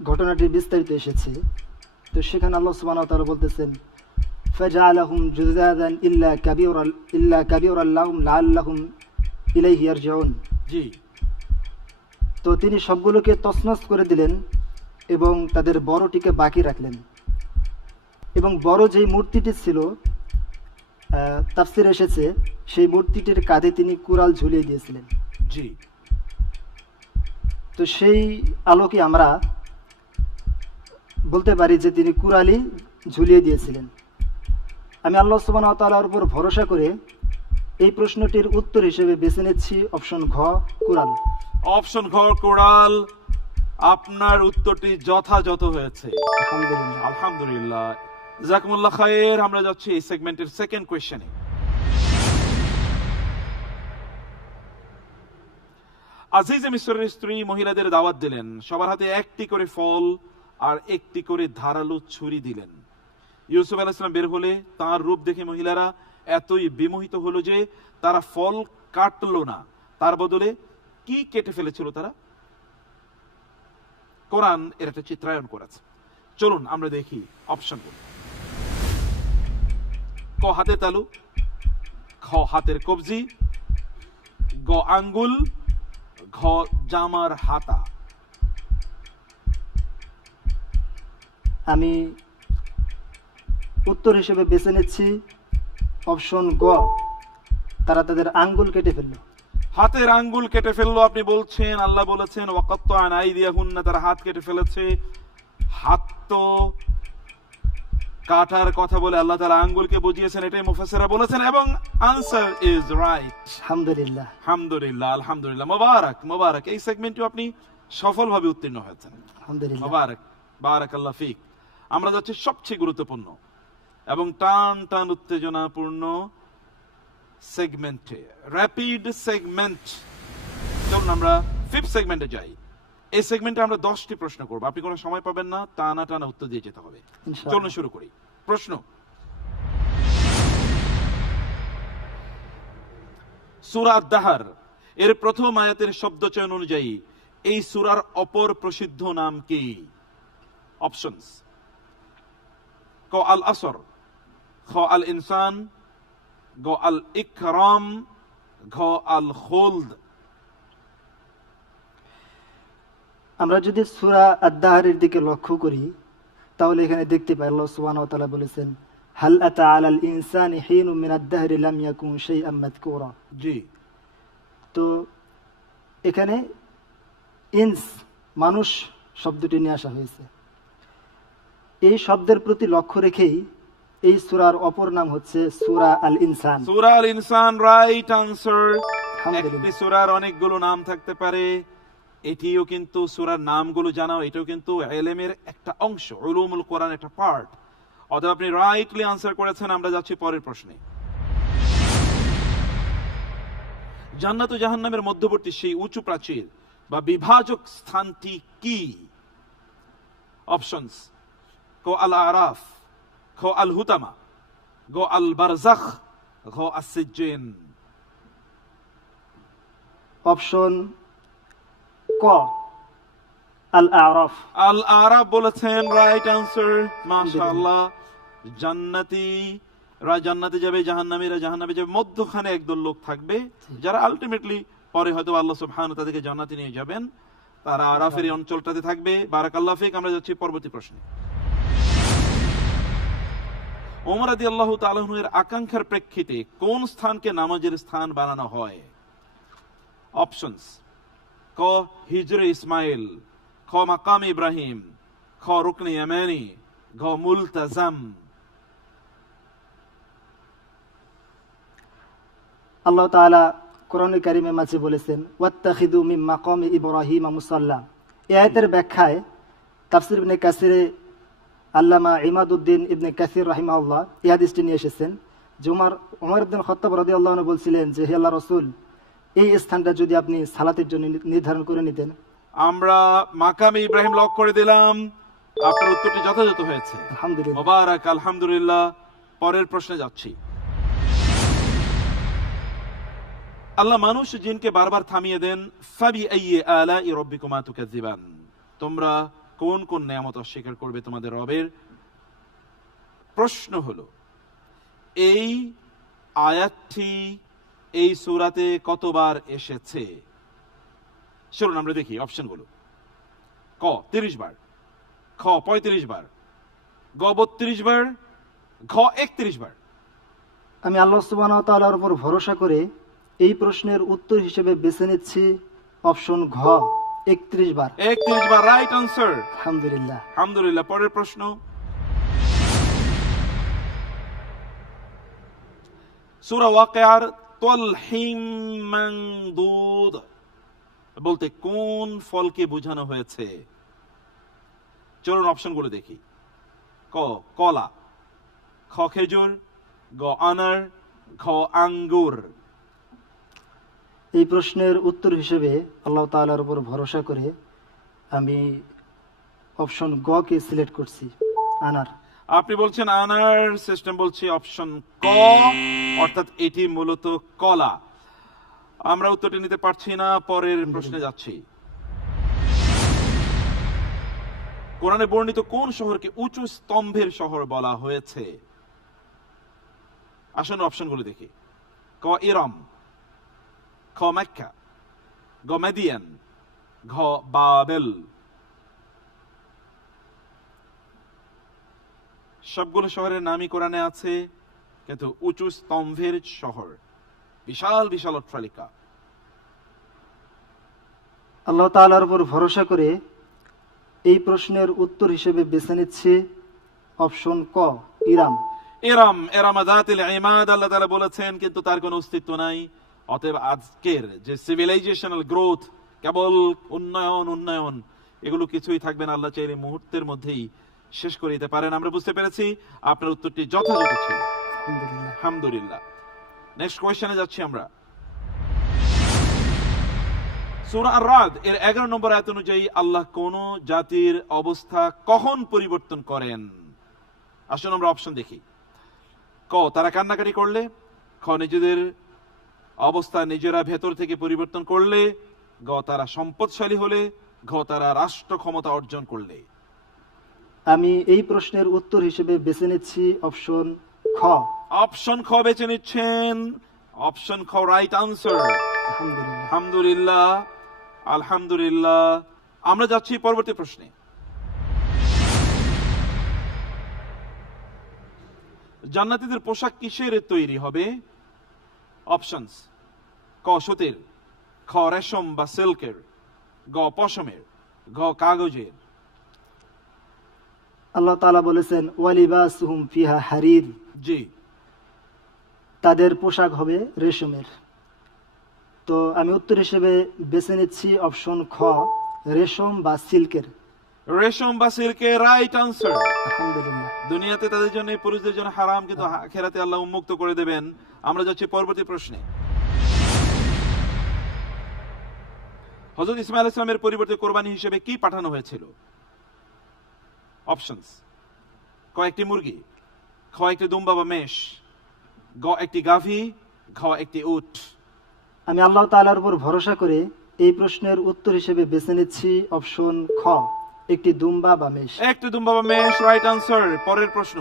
ঘটনাটি বিস্তারিত এসেছে। তো সেখানে আল্লাহ সুবহানাহু ওয়া তাআলা বলতেছেন, ফাজআলাহুম জুযাযান ইল্লা কাবীরাল লাহুম লাআল্লাহুম ইলাইহি ইয়ারজিউন। জি, তো তিনি সবগুলোকে তছনছ করে দিলেন এবং তাদের বড়টিকে বাকি রাখলেন। এবং বড় যেই মূর্তিটি ছিল, তাফসিরে এসেছে সেই মূর্তিটির কাঁধে তিনি কুড়াল ঝুলিয়ে দিয়েছিলেন। জি। তো সেই আলোকে আমরা বলতে পারি যে তিনি কুড়ালই ঝুলিয়ে দিয়েছিলেন। আমি আল্লাহ সুবহানাহু ওয়া তাআলার উপর ভরসা করে এই প্রশ্নটির উত্তর হিসেবে বেছে নিচ্ছি অপশন ঘ কুড়াল। অপশন ঘ কুড়াল। আপনার উত্তরটি যথাযথ হয়েছে, আলহামদুলিল্লাহ। আলহামদুলিল্লাহ। জাযাকুমুল্লাহ খায়ের। আমরা যাচ্ছি এই সেগমেন্টের সেকেন্ড কোয়েশ্চেনে। আজিজে মিসরের স্ত্রী মহিলাদের দাওয়াত দিলেন, সবার হাতে একটি করে ফল আর একটি করে ধারালো ছুরি দিলেন। ইউসুফ আলাইহিস সালাম বের হলে তার রূপ দেখে মহিলারা এতই বিমোহিত হলো যে তারা ফল কাটলো না, তার বদলে কি কেটে ফেলেছিল তারা? কোরআন এর একটা চিত্রায়ন করেছে, চলুন আমরা দেখি অপশনগুলো। ক হাতের তালু, খ হাতের কবজি, গ আঙ্গুল, ঘ জামার হাতা। আমি উত্তর হিসেবে বেছে নিচ্ছি অপশন গ, তারা তাদের আঙ্গুল কেটে ফেলল। হাতের আঙ্গুল কেটে ফেললো আপনি বলছেন? আল্লাহ বলেছেন ওয়াকাত্তা'না আইদিয়াহুন্না, তারা হাত কেটে ফেলেছে। হাত তো কাটার কথা বলে আল্লাহ তাআলা আঙ্গুলকে বুঝিয়েছেন, এটাই মুফাসসিররা বলেছেন এবং আনসার ইজ রাইট। আলহামদুলিল্লাহ, আলহামদুলিল্লাহ, আলহামদুলিল্লাহ। মোবারক, মোবারক। এই সেগমেন্টে আপনি সফলভাবে উত্তীর্ণ হয়েছেন। আলহামদুলিল্লাহ। মোবারক, বারাকাল্লাহ ফিক। আমরা যাচ্ছি সবচেয়ে গুরুত্বপূর্ণ এবং টান টান উত্তেজনাপূর্ণ সেগমেন্টে, র্যাপিড সেগমেন্ট। চলুন আমরা ফিফথ সেগমেন্টে যাই। এই সেগমেন্টে আমরা 10টি প্রশ্ন করব, আপনি কোনো সময় পাবেন না, টানা টানা উত্তর দিয়ে যেতে হবে। ইনশাআল্লাহ। চলুন শুরু করি। প্রশ্ন, সূরা আদ-দাহর এর প্রথম আয়াতের শব্দ চয়ন অনুযায়ী এই সূরার অপর প্রসিদ্ধ নাম কি? অপশনস: ক আল আসর, খ আল ইনসান, গ আল ইকরাম, ঘ আল খুলদ। আমরা যদি সূরা আদ-দাহরের দিকে লক্ষ্য করি তাহলে এখানে দেখতে পাই আল্লাহ সুবহানাহু ওয়া তাআলা বলেছেন, হাল আতা আলাল ইনসানি হিনুম মিনাদ দাহরি লাম ইয়াকুন শাইআম মাযকুরা। জি। তো এখানে ইনস মানুষ শব্দটি নিয়ে আসা হয়েছে। এই শব্দের প্রতি লক্ষ্য রেখেই এই সূরার অপর নাম হচ্ছে সূরা আল ইনসান। সূরা আল ইনসান, রাইট আনসার। আলহামদুলিল্লাহ। একটি সূরার অনেকগুলো নাম থাকতে পারে, এটিও কিন্তু সূরার নামগুলো জানাও এটাও কিন্তু ইলমের একটা অংশ, উলুমুল কোরআন একটা পার্ট। অতএব আপনি রাইটলি আনসার করেছেন। আমরা যাচ্ছি পরের প্রশ্নে। জান্নাত ও জাহান্নামের মধ্যবর্তী সেই উঁচু প্রাচীর বা বিভাজক স্থানটি কি? অপশনস: ক আল আরাফ, খ আল হুতামা, গ আল বারজাখ, ঘ আস-সিজ্জিন। অপশন ক আল আরাফ। আল আরাফ বলেছেন, রাইট আনসার। মাশাআল্লাহ। জান্নাতে যাবে, জাহান্নামীরা জাহান্নামে যাবে, মধ্যখানে একদল লোক থাকবে যারা আলটিমেটলি পরে হয়তো আল্লাহ সুবহানাহু ওয়া তাদেরকে জান্নাতে নিয়ে যাবেন, তারা আরাফের এই অঞ্চলটাতে থাকবে। বারাকাল্লাহু ফিক। আমরা যাচ্ছি পরবর্তী প্রশ্নে। ওমর রাদিয়াল্লাহু তাআলা আনহু এর আকাঙ্ক্ষার প্রেক্ষিতে কোন স্থানকে নামাজের স্থান বানানো হয়? অপশনস: ক হিজরে ইসমাইল, খ মাকাম ইব্রাহিম, খ রুকনে ইয়ামানি, ঘ মুলতাজাম। আল্লাহ তাআলা কোরআনুল কারীমের মাঝে বলেছেন ওয়াত্তাখিযু মিন মাকামি ইব্রাহিম মুসাল্লা। এই আয়াতের ব্যাখ্যায় তাফসীর ইবনে কাসিরে আল্লামা ইমাদউদ্দিন ইবনে কাসির রাহিমাহুল্লাহ এই হাদিসটি নিয়ে এসেছেন যে ওমর ইবনে খাত্তাব রাদিয়াল্লাহু আনহু বলছিলেন যে হে আল্লাহর রাসূল, এই স্থানটা যদি আপনি সালাতের জন্য নির্ধারণ করে নিতেন। আমরা মাকামে ইব্রাহিম লক করে দিলাম। আপনার উত্তরটি যথাযথ হয়েছে, আলহামদুলিল্লাহ। মোবারক, আলহামদুলিল্লাহ। পরের প্রশ্নে যাচ্ছি। আল্লাহ মানুষ জিনকে বারবার থামিয়ে দেন, ফাবি আইয়ি আলাই রাব্বিকুমা তুকাজ্জিবান। তোমরা কোন কোন নিয়ামত অস্বীকার করবে তোমাদের রবের? প্রশ্ন হলো, এই আয়াতটি এই সূরাতে কতবার এসেছে? চলুন আমরা দেখি অপশনগুলো। ক 30 বার, খ 35 বার, গ 32 বার, ঘ 31 বার। আমি আল্লাহ সুবহানাহু ওয়া তাআলার উপর ভরসা করে এই প্রশ্নের উত্তর হিসেবে বেছে নিচ্ছি অপশন ঘ 31 বার। 31 বার রাইট আনসার, আলহামদুলিল্লাহ। আলহামদুলিল্লাহ। পরের প্রশ্ন, সূরা ওয়াকিয়ার তালহিম মানদুদ বলতে কোন ফলকে বোঝানো হয়েছে? চলুন অপশনগুলো দেখি। ক কলা, খ খেজুর, গ আনার, ঘ আঙ্গুর। এই প্রশ্নের উত্তর হিসেবে আল্লাহ তাআলার উপর ভরসা করে আমি অপশন গ কে সিলেক্ট করছি, আনার। আপনি বলছেন আনার, সিস্টেম বলছে অপশন ক, অর্থাৎ এটি মূলত কলা। আমরা উত্তরটি নিতে পারছি না, পরের প্রশ্নে যাচ্ছি। কোরআনে বর্ণিত কোন শহরকে উঁচু স্তম্ভের শহর বলা হয়েছে? আসুন অপশনগুলো দেখি। ক ইরম, খ মক্কা, গ মাদিয়ান, ঘ বাবেল। সবগুলো শহরের নামই কোরআনে আছে, কিন্তু উঁচু স্তম্ভের শহর, বিশাল বিশাল অট্টালিকা। আল্লাহ তাআলার উপর ভরসা করে এই প্রশ্নের উত্তর হিসেবে বেছে নিচ্ছি অপশন ক ইরাম। ইরাম, ইরামাযাতিল ইমাদ আল্লাহ তাআলা বলেছেন, কিন্তু তার কোনো অস্তিত্ব নাই। অতএব আজকের যে সিভিলাইজেশনাল গ্রোথ, কেবল উন্নয়ন উন্নয়ন, এগুলো কিছুই থাকবে না। আল্লাহ চাইলে মুহূর্তের মধ্যেই শেষ করে দিতে পারেন। আমরা বুঝতে পেরেছি আপনার উত্তরটি যথাযথ ছিল, আলহামদুলিল্লাহ। আলহামদুলিল্লাহ। নেক্সট কোয়েশ্চনে যাচ্ছি আমরা। সূরা আর-রাদ এর 11 নম্বর আয়াত অনুযায়ী আল্লাহ কোন জাতির অবস্থা কখন পরিবর্তন করেন? আসুন আমরা অপশন দেখি। ক তারা কান্নাকাটি করলে, খ নিজেদের অবস্থা নিজেরা ভেতর থেকে পরিবর্তন করলে, গ তারা সম্পদশালী হলে, ঘ তারা রাষ্ট্র ক্ষমতা অর্জন করলে। আমি এই প্রশ্নের উত্তর হিসেবে বেছে নিচ্ছি অপশন খ। অপশন খ বেছে নিচ্ছেন। অপশন খ রাইট আনসার, আলহামদুলিল্লাহ। আলহামদুলিল্লাহ, আলহামদুলিল্লাহ। আমরা যাচ্ছি পরবর্তী প্রশ্নে। জান্নাতীদের পোশাক কিসের তৈরি হবে? অপশনস: ক সুতির, খ রেশম বা সিল্কের, গ পশমের, ঘ কাগজের। আল্লাহ তাআলা বলেছেন ওয়ালিবাসুহুম ফিহা হারির, জি, তাদের পোশাক হবে রেশমের। তো আমি উত্তর হিসেবে বেছে নিচ্ছি অপশন খ রেশম বা সিল্কের। রেশম বা সিল্কের রাইট আনসার। আলহামদুলিল্লাহ। দুনিয়াতে তাদের জন্য, পুরুষদের জন্য হারাম, কিন্তু আখিরাতে আল্লাহ উন্মুক্ত করে দেবেন। আমরা যাচ্ছি পরবর্তী প্রশ্নে। হযরত ইসমাঈল আলাইহিস সালামের পরিবর্তে কোরবানি হিসেবে কি পাঠানো হয়েছিল? অপশনস: ক একটি মুরগি, খ একটি দুম্বা বা মেষ, গ একটি গাভী, ঘ একটি উট। আমি আল্লাহ তাআলার উপর ভরসা করে এই প্রশ্নের উত্তর হিসেবে বেছে নিচ্ছি অপশন খ একটি দুম্বা বা মেষ। একটি দুম্বা বা মেষ রাইট আনসার। পরের প্রশ্ন।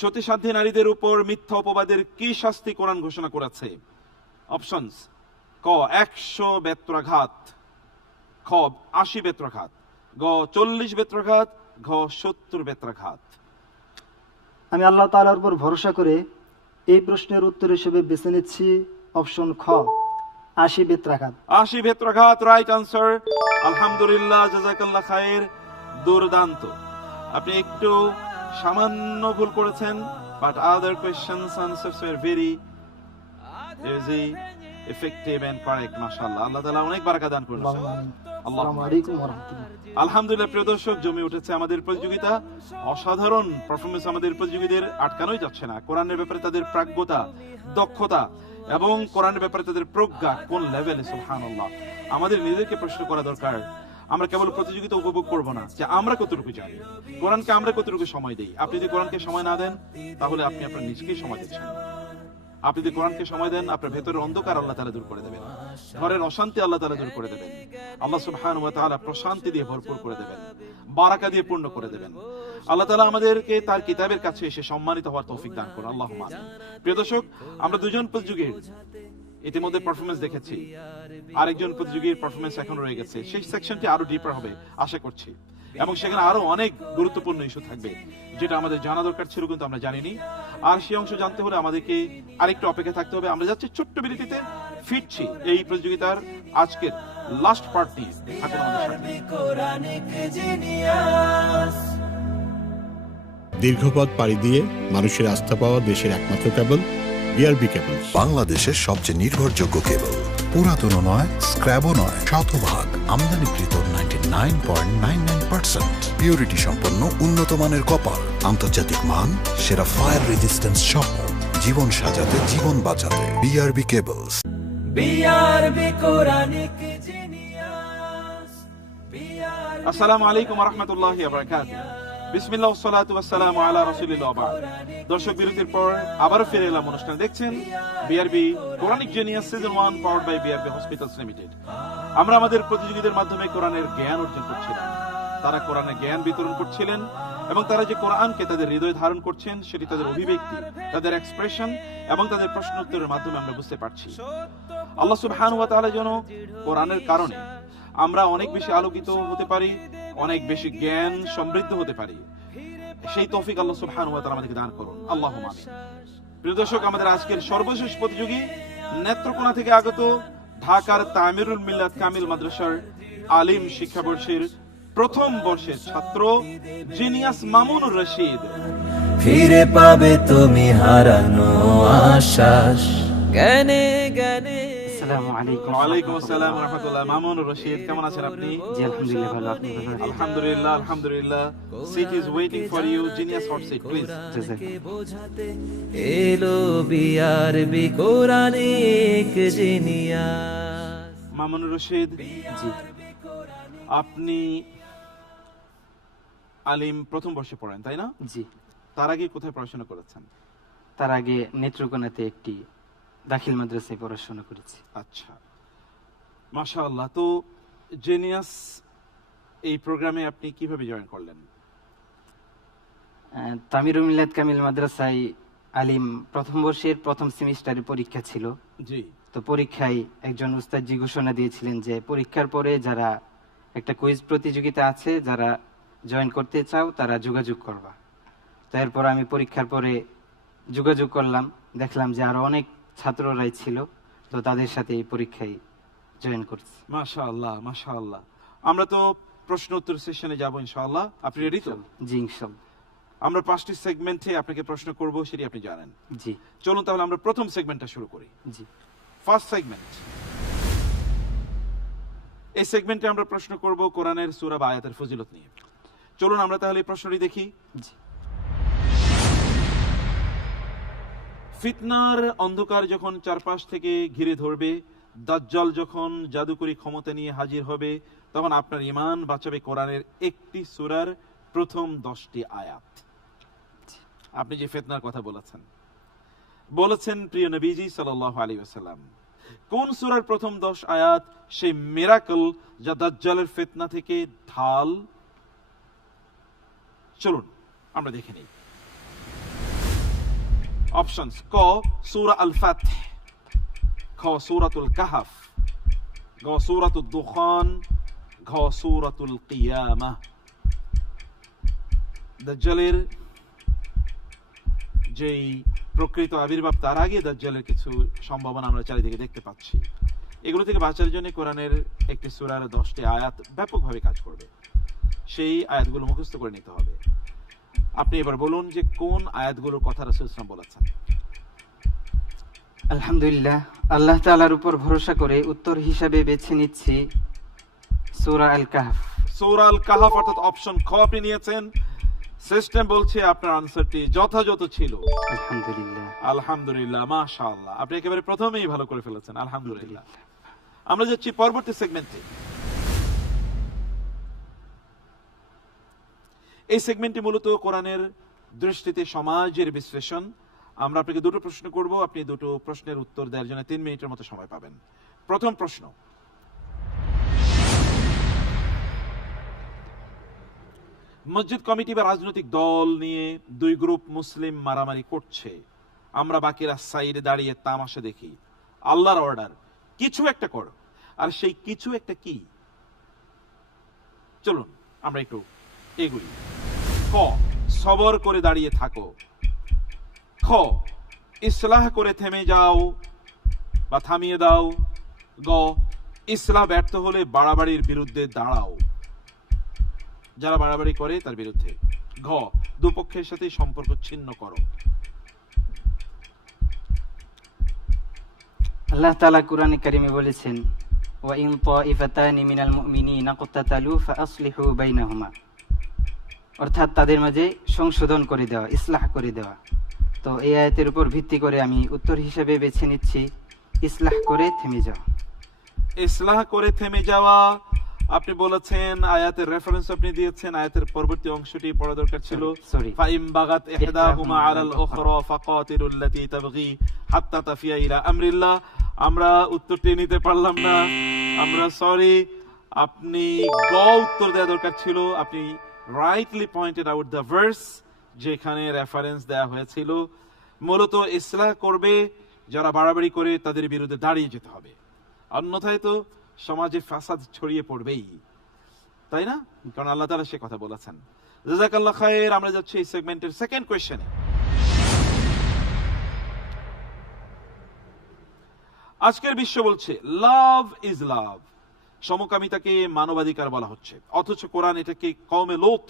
সতীসাধ্যী নারীদের উপর মিথ্যা অপবাদের কি শাস্তি কোরআন ঘোষণা করেছে? অপশনস: ক 100 বেত্রাঘাত, খ 80 বেত্রাঘাত, গ 40 বেত্রাঘাত, ঘ 70 বেত্রাঘাত। আমি আল্লাহ তাআলার উপর ভরসা করে এই প্রশ্নের উত্তর হিসেবে বেছে নিচ্ছি অপশন খ 80 বেত্রাঘাত। 80 বেত্রাঘাত রাইট আনসার। আলহামদুলিল্লাহ, জাযাকাল্লাহ খায়ের, দুর্দান্ত। আপনি একটু সামান্য ভুল করেছেন, but other questions answers were very easy, effective and correct. মাশাআল্লাহ, আল্লাহ তাআলা অনেক বারাকা দান করুন। আসসালামু আলাইকুম ওয়া রাহমাতুল্লাহ। আলহামদুলিল্লাহ, প্রিয় দর্শক, জমে উঠেছে আমাদের প্রতিযোগিতা। অসাধারণ পারফরমেন্স, আমাদের প্রতিযোগীদের আটকানোই যাচ্ছে না। কোরআনের ব্যাপারে তাদের প্রাজ্ঞতা, দক্ষতা এবং কোরআনের ব্যাপারে তাদের প্রজ্ঞা কোন লেভেলে, সুবহানাল্লাহ। আমাদের নিজেদেরকে প্রশ্ন করা দরকার, আমরা কেবল প্রতিযোগিতা উপভোগ করব না, যে আমরা কতটুকু জানি, কোরআনকে আমরা কতটুকু সময় দেই। আপনি যদি কোরআনকে সময় না দেন, তাহলে আপনি আপনার নিজেকেই সময় দিচ্ছেন। আপনি যদি কোরআনকে সময় দেন, আপনার ভেতরের অন্ধকার আল্লাহ তাআলা দূর করে দেবেন, ঘরের অশান্তি আল্লাহ তাআলা দূর করে দেবেন, আল্লাহ সুবহানাহু ওয়া তাআলা প্রশান্তি দিয়ে ভরপুর করে দেবেন, বারাকা দিয়ে পূর্ণ করে দেবেন। আল্লাহ তাআলা আমাদেরকে তার কিতাবের কাছে এসে সম্মানিত হওয়ার তৌফিক দান করুন, আল্লাহুম্মা আমিন। প্রিয় দর্শক, আমরা দুজন প্রতিযোগীর ইতিমধ্যে পারফরমেন্স দেখেছি, আরেকজন প্রতিযোগীর পারফরমেন্স এখন রয়ে গেছে। সেই সেকশনটি আরো ডিপার হবে আশা করছি, এবং সেখানে আরো অনেক গুরুত্বপূর্ণ ইস্যু থাকবে যেটা আমাদের জানা দরকার ছিল, কিন্তু আমরা জানিনি। আর সেই অংশ জানতে হলে আমাদেরকে আরেকটু অপেক্ষা থাকতে হবে। আমরা যাচ্ছি ছোট্ট বিরতিতে, ফিরছি এই প্রতিযোগিতার আজকের লাস্ট পার্ট নিয়ে। থাকুন আমাদের সাথে। দীর্ঘ পথ পাড়ি দিয়ে মানুষের আস্থা পাওয়া দেশের একমাত্র কেবল বিআরবি কেবল। বাংলাদেশের সবচেয়ে নির্ভরযোগ্য কেবল, পুরাতন নয়, স্ক্র্যাবও নয়, শতভাগ আমদানিকৃত 99.99% পিউরিটি সম্পন্ন উন্নত মানের কপার, আন্তর্জাতিক মান, সেরা ফায়ার রেজিস্ট্যান্স সহ জীবন সাজাতে, জীবন বাঁচাতে। BRB cables. BRB Quranic genius. আসসালামু আলাইকুম ওয়া রাহমাতুল্লাহি ওয়া বারাকাতুহু। বিসমিল্লাহ ওয়াস সালাতু ওয়াস সালামু আলা রাসূলিল্লাহ। দর্শক, বিরতির পর আবারও ফিরে এলাম অনুষ্ঠান দেখছেন BRB Quranic genius season 1 powered by BRB hospitals limited. আমরা আমাদের প্রতিযোগীদের মাধ্যমে কোরআনের জ্ঞান অর্জন করছিলাম, তারা কোরআনের জ্ঞান বিতরণ করছিলেন, এবং তারা যে কোরআনকে তাদের হৃদয়ে ধারণ করছেন সেটি তাদের অভিব্যক্তি, তাদের এক্সপ্রেশন এবং তাদের প্রশ্ন উত্তরের মাধ্যমে আমরা বুঝতে পারছি। আল্লাহ সুবহানাহু ওয়া তাআলা যেন কোরআনের কারণে আমরা অনেক বেশি আলোকিত হতে পারি, অনেক বেশি জ্ঞান সমৃদ্ধ হতে পারি, সেই তৌফিক আল্লাহ সুবহানাহু ওয়া তাআলা আমাদেরকে দান করুন, আল্লাহুম্মা আমিন। প্রিয় দর্শক, আমাদের আজকের সর্বশেষ প্রতিযোগী নেত্রকোনা থেকে আগত ঢাকার তামিরুল মিল্লাত কামিল মাদ্রাসার আলিম শিক্ষাবর্ষের প্রথম বর্ষের ছাত্র জিনিয়াস মামুনুর রশিদ। ফিরে পাবে তুমি হারানো আশ্বাস, জ্ঞানে জ্ঞানে। আসসালামু আলাইকুম। ওয়ালাইকুম আসসালাম ওয়া রাহমাতুল্লাহ। মামুনুর রশিদ, কেমন আছেন আপনি? জি আলহামদুলিল্লাহ ভালো, আপনি ভালো আছেন? আলহামদুলিল্লাহ, আলহামদুলিল্লাহ। Seat is waiting for you, genius hot seat please. বোঝাতে এলো BRB Quranic genius. Mamunur Rashid, জি আপনি আলিম প্রথম বর্ষে পড়েন, তাই না? জি। তার আগে কোথায় পড়াশোনা করেছেন? তার আগে নেত্রকোনাতে একটি দাখিল মাদ্রাসায় পড়াশোনা করেছি। আচ্ছা, মাশাআল্লাহ। তো জিনিয়াস এই প্রোগ্রামে আপনি কিভাবে জয়েন করলেন? তামিরুল মিল্লাত কামিল মাদ্রাসায় আলিম প্রথম বর্ষের প্রথম সেমিস্টারে পরীক্ষা ছিল। জি। তো পরীক্ষায় একজন উস্তাদজি ঘোষণা দিয়েছিলেন যে পরীক্ষার পরে যারা একটা কুইজ প্রতিযোগিতা আছে, যারা জয়েন করতে চাও তারা যোগাযোগ করবা। তো এরপর আমি পরীক্ষার পরে যোগাযোগ করলাম, দেখলাম যে আরো অনেক ছাত্ররাই ছিল, তো তাদের সাথে এই পরীক্ষায় জয়েন করছি। মাশাআল্লাহ, মাশাআল্লাহ। আমরা তো প্রশ্ন উত্তর সেশনে যাব ইনশাআল্লাহ। আপনি রেডি তো? জি ইনশাআল্লাহ। আমরা 5টি সেগমেন্টে আপনাকে প্রশ্ন করব, সেটি আপনি জানেন। জি চলুন তাহলে আমরা প্রথম সেগমেন্টটা শুরু করি। জি। First segment. এই সেগমেন্টে আমরা প্রশ্ন করব কোরআনের সূরা বা আয়াতের ফজিলত নিয়ে। চলুন আমরা তাহলে এই প্রশ্নটি দেখি। জি। ফিতনার অন্ধকার যখন চারপাশ থেকে ঘিরে ধরবে, দাজ্জাল যখন জাদুকরী ক্ষমতা নিয়ে হাজির হবে, তখন আপনার ঈমান বাঁচাবে কোরআনের একটি সূরার প্রথম 10টি আয়াত। আপনি যে ফিতনার কথা বলেছেন প্রিয় নবীজি সাল্লাল্লাহু আলাইহি ওয়াসাল্লাম, কোন সূরার প্রথম 10 আয়াত সেই মিরাকল যা দাজ্জালের ফিতনা থেকে ঢাল? চলুন আমরা দেখে নিই। অপশনস: ক সূরা আল ফাতহ, খ সূরাতুল কাহফ, গ সূরাতুদ দুখান, ঘ সূরাতুল কিয়ামাহ। দাজ্জালের যেই প্রকৃত আবির্ভাব, তার আগে দাজ্জালের কিছু সম্ভাবনা আমরা চারিদিকে দেখতে পাচ্ছি। এগুলো থেকে বাঁচার জন্য কোরআনের একটি সূরার 10টি আয়াত ব্যাপকভাবে কাজ করবে। সেই আয়াতগুলো মুখস্থ করে নিতে হবে। আপনি এবার বলুন যে কোন আয়াতগুলোর কথা রাসূল সাল্লাল্লাহু আলাইহি ওয়াসাল্লাম বলেছেন। আলহামদুলিল্লাহ, আল্লাহ তাআলার উপর ভরসা করে উত্তর হিসাবে বেছে নিচ্ছি সূরা আল কাহফ। সূরা আল কাহফ অর্থাৎ অপশন খ আপনি নিয়েছেন। সিস্টেম বলছে আপনার আনসারটি যথাযথ ছিল। আলহামদুলিল্লাহ। আলহামদুলিল্লাহ, মাশাআল্লাহ, আপনি একেবারে প্রথমেই ভালো করে ফেলেছেন, আলহামদুলিল্লাহ। আমরা যাচ্ছি পরবর্তী সেগমেন্টে। এই সেগমেন্টে মূলত কোরআনের দৃষ্টিতে সমাজের বিশ্লেষণ। আমরা আপনাকে দুটো প্রশ্ন করব, আপনি দুটো প্রশ্নের উত্তর দেওয়ার জন্য 3 মিনিটের মতো সময় পাবেন। প্রথম প্রশ্ন, মসজিদ কমিটি বা রাজনৈতিক দল নিয়ে দুই গ্রুপ মুসলিম মারামারি করছে, আমরা বাকিরা সাইডে দাঁড়িয়ে তামাশা দেখি। আল্লাহর অর্ডার কিছু একটা করো, আর সেই কিছু একটা কি? চলুন আমরা একটু এগুলি। ক, সবর করে দাঁড়িয়ে থাকো। খ, ইসলাহ করে থেমে যাও বা থামিয়ে দাও। গ, ইসলাহ ব্যর্থ হলে বাড়াবাড়ির বিরুদ্ধে দাঁড়াও, যারা বাড়াবাড়ি করে তার বিরুদ্ধে। ঘ, দুপক্ষের সাথে সম্পর্ক ছিন্ন করো। আল্লাহ তাআলা কুরআনে কারিমে বলেছেন, ওয়া ইন তাইফাতানি মিনাল মুমিনিনা ইকতাতালু ফাআসলিহু বাইনাহুমা, অর্থাৎ তাদের মাঝে সংশোধন করে দেওয়া, ইসলাহ করে দেওয়া। তো এই আয়াতের উপর ভিত্তি করে আমি উত্তর হিসেবে বেছে নিচ্ছি ইসলাহ করে থেমে যাওয়া। ইসলাহ করে থেমে যাওয়া আপনি বলেছেন, আয়াতের রেফারেন্স আপনি দিয়েছেন, আয়াতের পরবর্তী অংশটি পড়া দরকার ছিল। Sorry. ফাইম বাগাত ইহদাহুমা আলাল উখরা ফাকাতিলুল লাতী তাবগী হাত্তা তাফিয়া ইলা আমরিল্লাহ। আমরা উত্তরটি নিতে পারলাম না, আমরা সরি। আপনি গ উত্তর দেওয়া দরকার ছিল। আপনি rightly pointed out the verse যেখানে রেফারেন্স দেওয়া হয়েছিল। মূলত ইসলাহ করবে যারা বাড়াবাড়ি করে, তাদের বিরুদ্ধে দাঁড়িয়ে যেতে হবে, অন্যথায় তো সমাজে ফাসাদ ছড়িয়ে পড়বেই, তাই না? কারণ আল্লাহ তাআলা সে কথা বলেছেন। জাযাকাল্লাহ খায়ের। আমরা যাচ্ছি এই সেগমেন্টের সেকেন্ড কোয়েশ্চেনে। আজকের বিশ্ব বলছে লাভ ইজ লাভ, সমকামিতাকে মানবাধিকার বলা হচ্ছে, অথচ কোরআন এটাকে কওমে লূত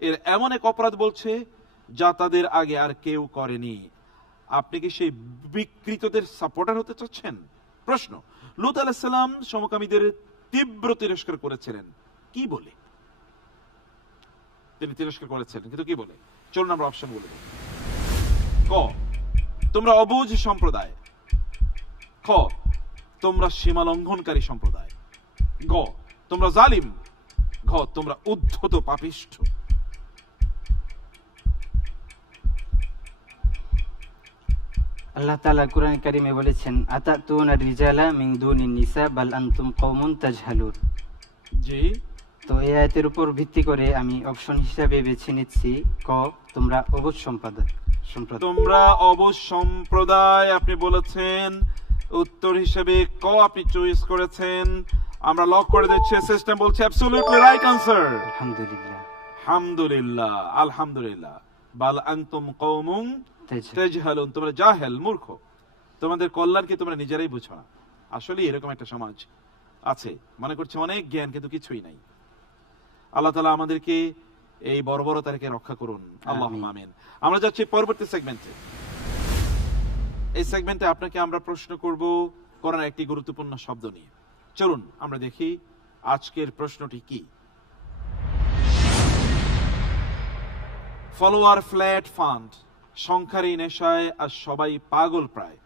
এর এমন এক অপরাধ বলছে যা তাদের আগে আর কেউ করেনি। আপনি কি সেই বিকৃতদের সাপোর্টার হতে চাচ্ছেন? প্রশ্ন, লূত আলাইহিস সালাম সমকামীদের তীব্র তিরস্কার করেছিলেন, কি বলে? তিনি তিরস্কার করেছিলেন, কিন্তু কি বলে? চলুন আমরা অপশন বলে দিই। ক, তোমরা অবুঝ সম্প্রদায়। খ, তোমরা সীমা লঙ্ঘনকারী সম্প্রদায়। গ, তোমরা জালিম। ঘ, তোমরা উদ্ধত পাপিষ্ঠ। আল্লাহ তাআলা কুরআন কারিমে বলেছেন, আতাতুনা রিজালা মিন দুনিন নিসা বাল আনতুম কওমুন তাজহালুন। জি, তো এই আয়াতের উপর ভিত্তি করে আমি অপশন হিসাবে বেছে নিচ্ছি ক, তোমরা অবুঝ সম্প্রদায়। তোমরা অবুঝ সম্প্রদায় আপনি বলেছেন। উত্তর হিসেবে ক আপনি চয়েস করেছেন। আমরা লক করে দিচ্ছি, সিস্টেম বলছে অ্যাবসলিউটলি রাইট আনসার। আলহামদুলিল্লাহ। আলহামদুলিল্লাহ, আলহামদুলিল্লাহ। বাল আনতুম কওমুন তাজহালুন, তোমরা জাহেল, মূর্খ, তোমাদের কল্যাণ কি তোমরা নিজেরাই বুঝো না। আসলে এরকম একটা সমাজ আছে, মনে করছে অনেক জ্ঞান কিন্তু কিছুই নাই। আল্লাহ তাআলা আমাদেরকে এই বর্বরতা থেকে রক্ষা করুন, আল্লাহুম্মা আমিন। আমরা যাচ্ছি পরবর্তী সেগমেন্টে। এই সেগমেন্টে আপনাকে আমরা প্রশ্ন করব কোরআনের একটি গুরুত্বপূর্ণ শব্দ নিয়ে। চলুন আমরা দেখি আজকের প্রশ্নটি কি। ফলোয়ার ফ্ল্যাট ফান্ড, সংখ্যার এই নেশায় আর সবাই পাগল প্রায়।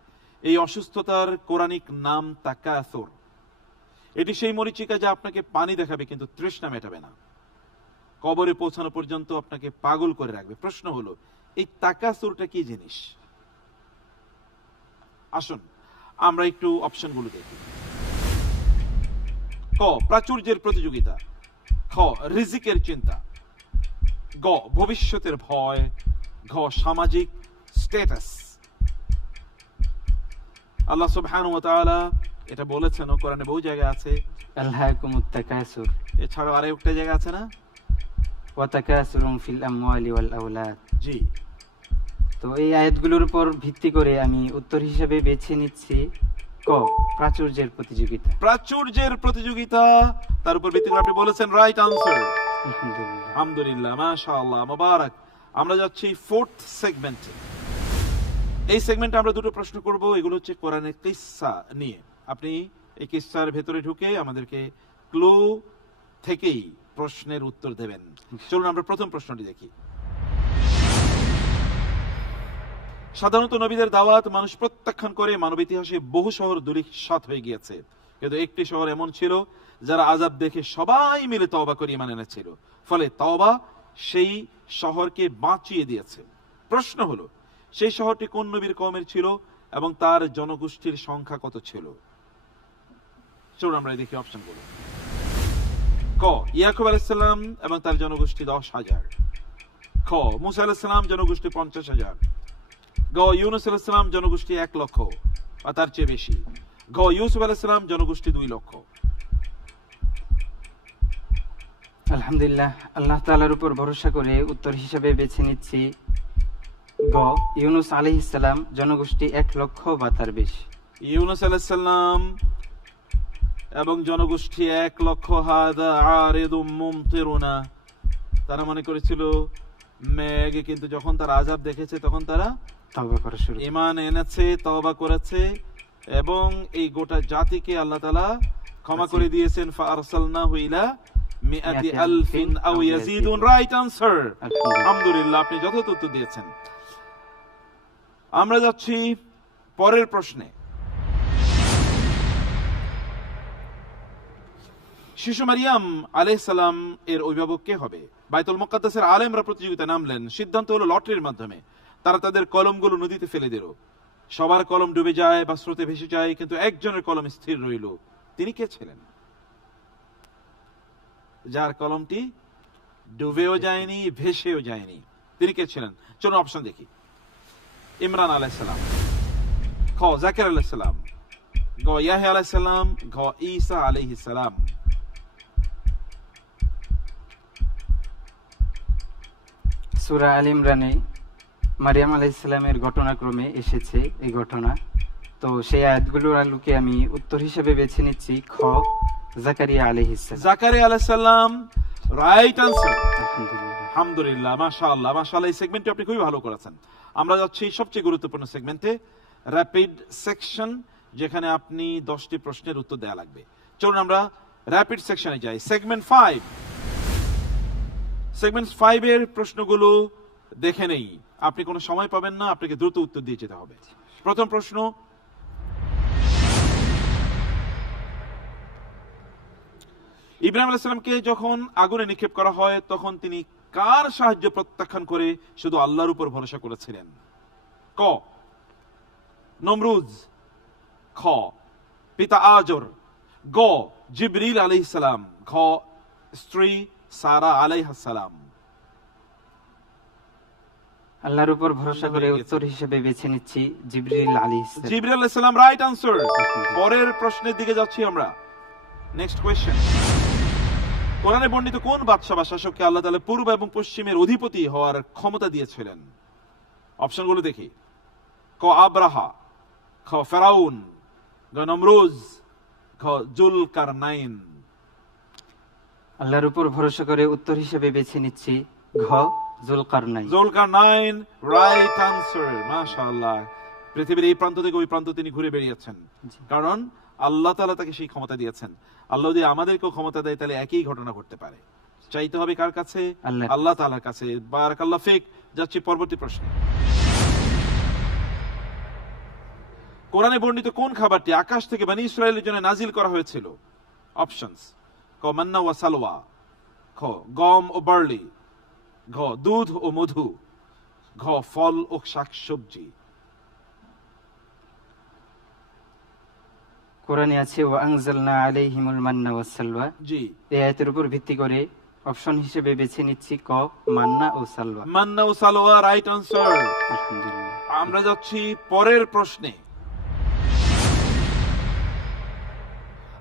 এই অসুস্থতার কোরআনিক নাম তাকাসুর। এটি সেই মরিচিকা যা আপনাকে পানি দেখাবে কিন্তু তৃষ্ণা মেটাবে না, কবরে পৌঁছানো পর্যন্ত আপনাকে পাগল করে রাখবে। প্রশ্ন হলো, এই তাকাসুরটা কি জিনিস? আসুন আমরা একটু অপশনগুলো দেখি। ক, প্রাচুর্যের প্রতিযোগিতা। খ, রিজিকের চিন্তা। গ, ভবিষ্যতের ভয়। ঘ, সামাজিক স্ট্যাটাস। আল্লাহ সুবহানাহু ওয়া তাআলা এটা বলেছেন, ও কোরআনে বহু জায়গায় আছে। আলহাকুমুত তাকাসুর, এছাড়াও আরো একটা জায়গা আছে না, ওয়া তাকাসুরুম ফিল আমওয়ালি ওয়াল আওলাদ। জি। তো এই আয়াতগুলোর উপর ভিত্তি করে আমি উত্তর হিসেবে বেছে নিচ্ছি ক, প্রাচুর্যের প্রতিযোগিতা। প্রাচুর্যের প্রতিযোগিতা, তার উপর ভিত্তি করে আপনি বলেছেন রাইট আনসার। আলহামদুলিল্লাহ। আলহামদুলিল্লাহ, মাশাআল্লাহ, মুবারক। আমরা যাচ্ছি ফোর্থ সেগমেন্টে। এই সেগমেন্টে আমরা দুটো প্রশ্ন করব, এগুলো হচ্ছে কোরআনের কিসসা নিয়ে। আপনি এই কিসসার ভেতরে ঢুকে আমাদেরকে ক্লু থেকেই প্রশ্নের উত্তর দেবেন। চলুন আমরা প্রথম প্রশ্নটি দেখি। সাধারণত নবীদের দাওয়াত মানুষ প্রত্যাখ্যান করে মানব ইতিহাসে বহু শহর ধূলিসাৎ হয়ে গিয়েছে, কিন্তু একটি শহর এমন ছিল যারা আযাব দেখে সবাই মিলে তওবা করে ঈমান এনেছিল, ফলে তওবা সেই শহরকে বাঁচিয়ে দিয়েছে। প্রশ্ন হলো, সেই শহরটি কোন নবীর কওমের ছিল এবং তার জনগোষ্ঠীর সংখ্যা কত ছিল? চলুন আমরা দেখি অপশনগুলো। ক, ইয়াকুব আলাইহিস সালাম এবং তার জনগোষ্ঠী 10,000। খ, মুসা আলাইহিস সালাম জনগোষ্ঠী 50,000। গ, ইউনূস আলাইহিস সালাম জনগোষ্ঠী 1 লক্ষ বা তার চেয়ে বেশি। গ, ইউসুফ আলাইহিস সালাম জনগোষ্ঠী 2 লক্ষ। আলহামদুলিল্লাহ, আল্লাহ তাআলার উপর ভরসা করে উত্তর হিসেবে বেছে নিচ্ছি গ, ইউনূস আলাইহিস সালাম জনগোষ্ঠী 1 লক্ষ বা তার বেশি। ইউনূস আলাইহিস সালাম এবং জনগোষ্ঠী 1 লক্ষ। হাদা আরিদুম মুমতিরুনা, তারা মনে করেছিল মেঘ, কিন্তু যখন তারা আযাব দেখেছে তখন তারা তওবা করা শুরু করে। ঈমান এনেছে, তওবা করেছে এবং এই গোটা জাতিকে আল্লাহ তাআলা ক্ষমা করে দিয়েছেন। ফাআরসালনাহু ইলা মিআতি আলফিন আও ইয়াজিদুন। রাইট আনসার, আলহামদুলিল্লাহ, আপনি যথাযথ উত্তর দিয়েছেন। আমরা যাচ্ছি পরের প্রশ্নে। শিশু মারিয়াম আলাইহিস সালাম এর অভিভাবক কে হবে? বাইতুল মুকাদ্দাসের আলেমরা প্রতিযোগিতা নামলেন। সিদ্ধান্ত হলো লটারির মাধ্যমে। তারা তাদের কলমগুলো নদীতে ফেলে দিল। সবার কলম ডুবে যায় বা স্রোতে ভেসে যায়, কিন্তু একজনের কলম স্থির রইল। তিনি কে ছিলেন? যার কলমটি ডুবেও যায়নি, ভেসেও যায়নি, তিনি কে ছিলেন? চলুন অপশন দেখি। ইমরান আলাইহিস সালাম। খ, জাকির আলাইহিস সালাম। গ, ইয়াহইয়া আলাইহিস সালাম। ঘ, ঈসা আলাইহিস সালাম। সূরা আল ইমরানে মারিয়াম আলাইহিস সালামের ঘটনাক্রমে এসেছে এই ঘটনা, তো সেই আয়াতগুলোর আলোকে আমি উত্তর হিসেবে বেছে নিচ্ছি খ, জাকারিয়া আলাইহিস সালাম। জাকারিয়া আলাইহিস সালাম, রাইট আনসার। আলহামদুলিল্লাহ, আলহামদুলিল্লাহ, মাশাআল্লাহ, মাশাআল্লাহ, এই সেগমেন্টে আপনি খুবই ভালো করেছেন। আমরা যাচ্ছি সবচেয়ে গুরুত্বপূর্ণ সেগমেন্টে, র্যাপিড সেকশন, যেখানে আপনি 10টি প্রশ্নের উত্তর দেওয়া লাগবে। চলুন আমরা র্যাপিড সেকশনে যাই। সেগমেন্ট 5। সেগমেন্ট 5 এর প্রশ্নগুলো দেখে নেই, আপনি কোনো সময় পাবেন না, আপনাকে দ্রুত উত্তর দিয়ে যেতে হবে। প্রথম প্রশ্ন, ইব্রাহিম আলাইহিস সালামকে যখন আগুনে নিক্ষেপ করা হয় তখন তিনি কার সাহায্য প্রত্যাখ্যান করে শুধু আল্লাহর উপর ভরসা করেছিলেন? ক, নমরুজ। খ, পিতা আজর। গ, জিবরিল আলাইহিস সালাম। ঘ, স্ত্রী সারা আলাইহিস সালাম। আল্লাহর উপর ভরসা করে উত্তর হিসেবে বেছে নিচ্ছি জিবরিল আলাইহিস সালাম। জিবরিল আলাইহিস সালাম, রাইট আনসার। পরের প্রশ্নের দিকে যাচ্ছি আমরা। Next question. কোরআনে বর্ণিত কোন বাদশা বা শাসককে আল্লাহ তাআলা পূর্ব এবং পশ্চিমের অধিপতি হওয়ার ক্ষমতা দিয়েছিলেন? অপশনগুলো দেখি। ক, আব্রাহা। খ, ফেরাউন। গ, নমরুজ। ঘ, জুলকারনাইন। আল্লাহর উপর ভরসা করে উত্তর হিসেবে বেছে নিচ্ছি ঘ, জুলকারনাইন। Zulkarnain, right answer. মাশাআল্লাহ, পৃথিবীর এই প্রান্ত থেকে ওই প্রান্ত তিনি ঘুরে বেরিয়েছেন, কারণ আল্লাহ তাআলা তাকে সেই ক্ষমতা দিয়েছেন। আল্লাহ যদি আমাদেরকেও ক্ষমতা দেয় তাহলে একই ঘটনা ঘটতে পারে। চাইতে হবে কার কাছে? আল্লাহ তাআলার কাছে। বারাকাল্লাহ ফিক। যাচ্ছি পরবর্তী প্রশ্নে। কোরআনে বর্ণিত কোন খাবারটি আকাশ থেকে বনী ইসরায়েলের জন্য নাজিল করা হয়েছিল? অপশনস। ক, মান্না ওয়া সালওয়া। খ, গম ও বার্লি। ঘ, দুধ ও মধু। ঘ, ফল ও শাকসবজি। কোরআনে আছে ওয়া আনজালনা আলাইহিমুল মান্না ওয়াস সালওয়া। জি, এই আয়াতের উপর ভিত্তি করে অপশন হিসেবে বেছে নিচ্ছি ক, মান্না ও সালওয়া। মান্না ও সালওয়া, রাইট আনসার। আলহামদুলিল্লাহ, আমরা যাচ্ছি পরের প্রশ্নে।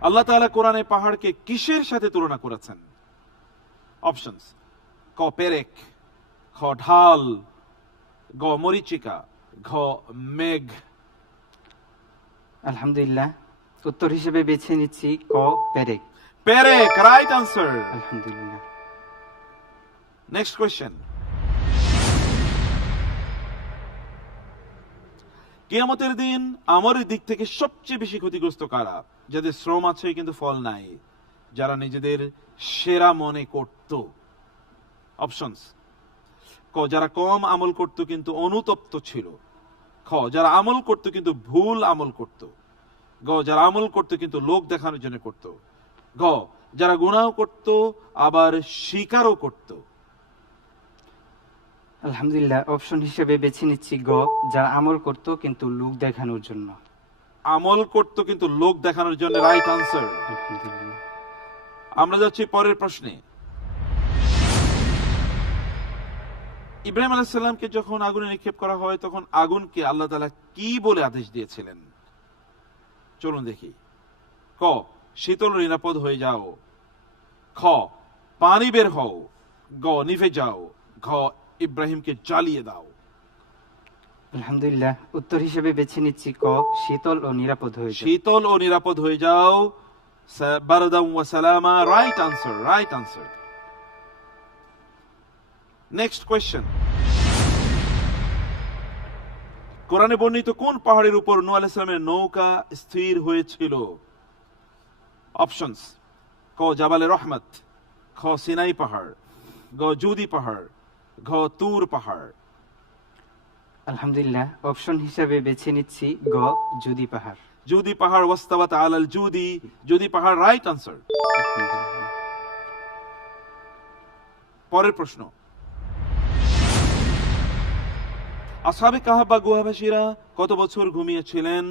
আল্লাহ তাআলা কোরআনে পাহাড়কে কিসের সাথে তুলনা করেছেন? অপশনস। ক, পেরেক। খ, ঢাল। গ, মরিচিকা। ঘ, মেঘ। আলহামদুলিল্লাহ, উত্তর হিসেবে বেছে নিচ্ছি ক, পেরেক। পেরেক, রাইট আনসার। আলহামদুলিল্লাহ। Next question. কিয়ামতের দিন আমলের দিক থেকে সবচেয়ে বেশি ক্ষতিগ্রস্ত কারা? যাদের শ্রম আছে কিন্তু ফল নাই, যারা নিজেদের সেরা মনে করত। অপশনস: ক, যারা কম আমল করত কিন্তু অনুতপ্ত ছিল। খ, যারা আমল করত কিন্তু ভুল আমল করত। গ, যারা আমল করত কিন্তু লোক দেখানোর জন্য করত। ঘ, যারা গুনাহ করত আবার স্বীকারও করত। আলহামদুলিল্লাহ, অপশন হিসেবে বেছে নিচ্ছি গ, যারা আমল করত কিন্তু লোক দেখানোর জন্য। আমল করত কিন্তু লোক দেখানোর জন্য রাইট আনসার। আলহামদুলিল্লাহ। আমরা যাচ্ছি পরের প্রশ্নে। ইব্রাহিম আলাইহিস সালামকে যখন আগুনে নিক্ষেপ করা হয় তখন আগুনকে আল্লাহ তাআলা কি বলে আদেশ দিয়েছিলেন? চলুন দেখি। ক, শীতল নিরাপদ হয়ে যাও। খ, পানি বের হও। গ, নিভে যাও। ঘ, ইব্রাহিমকে জ্বালিয়ে দাও। আলহামদুলিল্লাহ, উত্তর হিসেবে বেছে নিচ্ছি ক, শীতল ও নিরাপদ হয়ে যাও। শীতল ও নিরাপদ হয়ে যাও। বারদাম ওয়া সালামা, right answer, right answer. Next question. কোরআনে বর্ণিত কোন পাহাড়ের উপর নূহ আলাইহিস সালামের নৌকা স্থির হয়েছিল? অপশনস: ক, জাবালে রহমত। খ, সিনাই পাহাড়। গ, জুদি পাহাড়। ঘ, তুর পাহাড়। আলহামদুলিল্লাহ, অপশন হিসেবে বেছে নিচ্ছি গ, জুদি পাহাড়। জুদি পাহাড়, ওয়াস্তাওয়াত আলাল জুদি, জুদি পাহাড়, রাইট আনসার। পরের প্রশ্ন। আসহাবে কাহাফ বা গুহাবাসীরা কত বছর ঘুমিয়েছিলেন?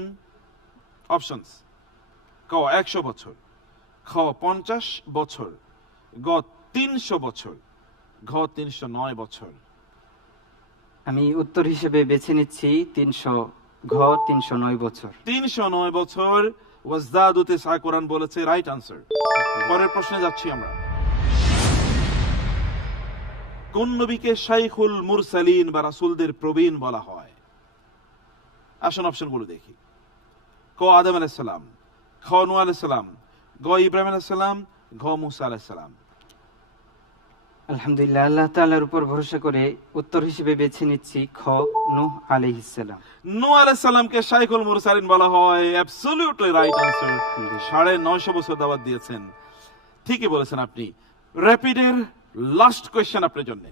অপশনস: ক, 100 বছর। খ, 50 বছর। গ, 300 বছর। ঘ, 309 বছর। আমি উত্তর হিসেবে বেছে নিচ্ছি 300, ঘ, 309 বছর। 309 বছর। ওয়াজদাদুতে সা কোরআন বলেছে, রাইট আনসার। পরের প্রশ্নে যাচ্ছি আমরা। কোন নবীকে শাইখুল মুরসালিন বা রাসূলদের প্রবীণ বলা হয়? আসুন অপশনগুলো দেখি। ক, আদম আলাইহিস সালাম। খ, নূহ আলাইহিস সালাম। গ, ইব্রাহিম আলাইহিস সালাম। ঘ, মুসা আলাইহিস সালাম। আলহামদুলিল্লাহ, আল্লাহ তাআলার উপর ভরসা করে উত্তর হিসেবে বেছে নিচ্ছি খ, নূহ আলাইহিস সালাম। নূহ আলাইহিস সালামকে শাইখুল মুরসালিন বলা হয়, অ্যাবসলিউটলি রাইট আনসার। 950 বছর দাওয়াত দিয়েছেন। ঠিকই বলেছেন আপনি। র্যাপিডের লাস্ট কোয়েশ্চেন আপনার জন্য।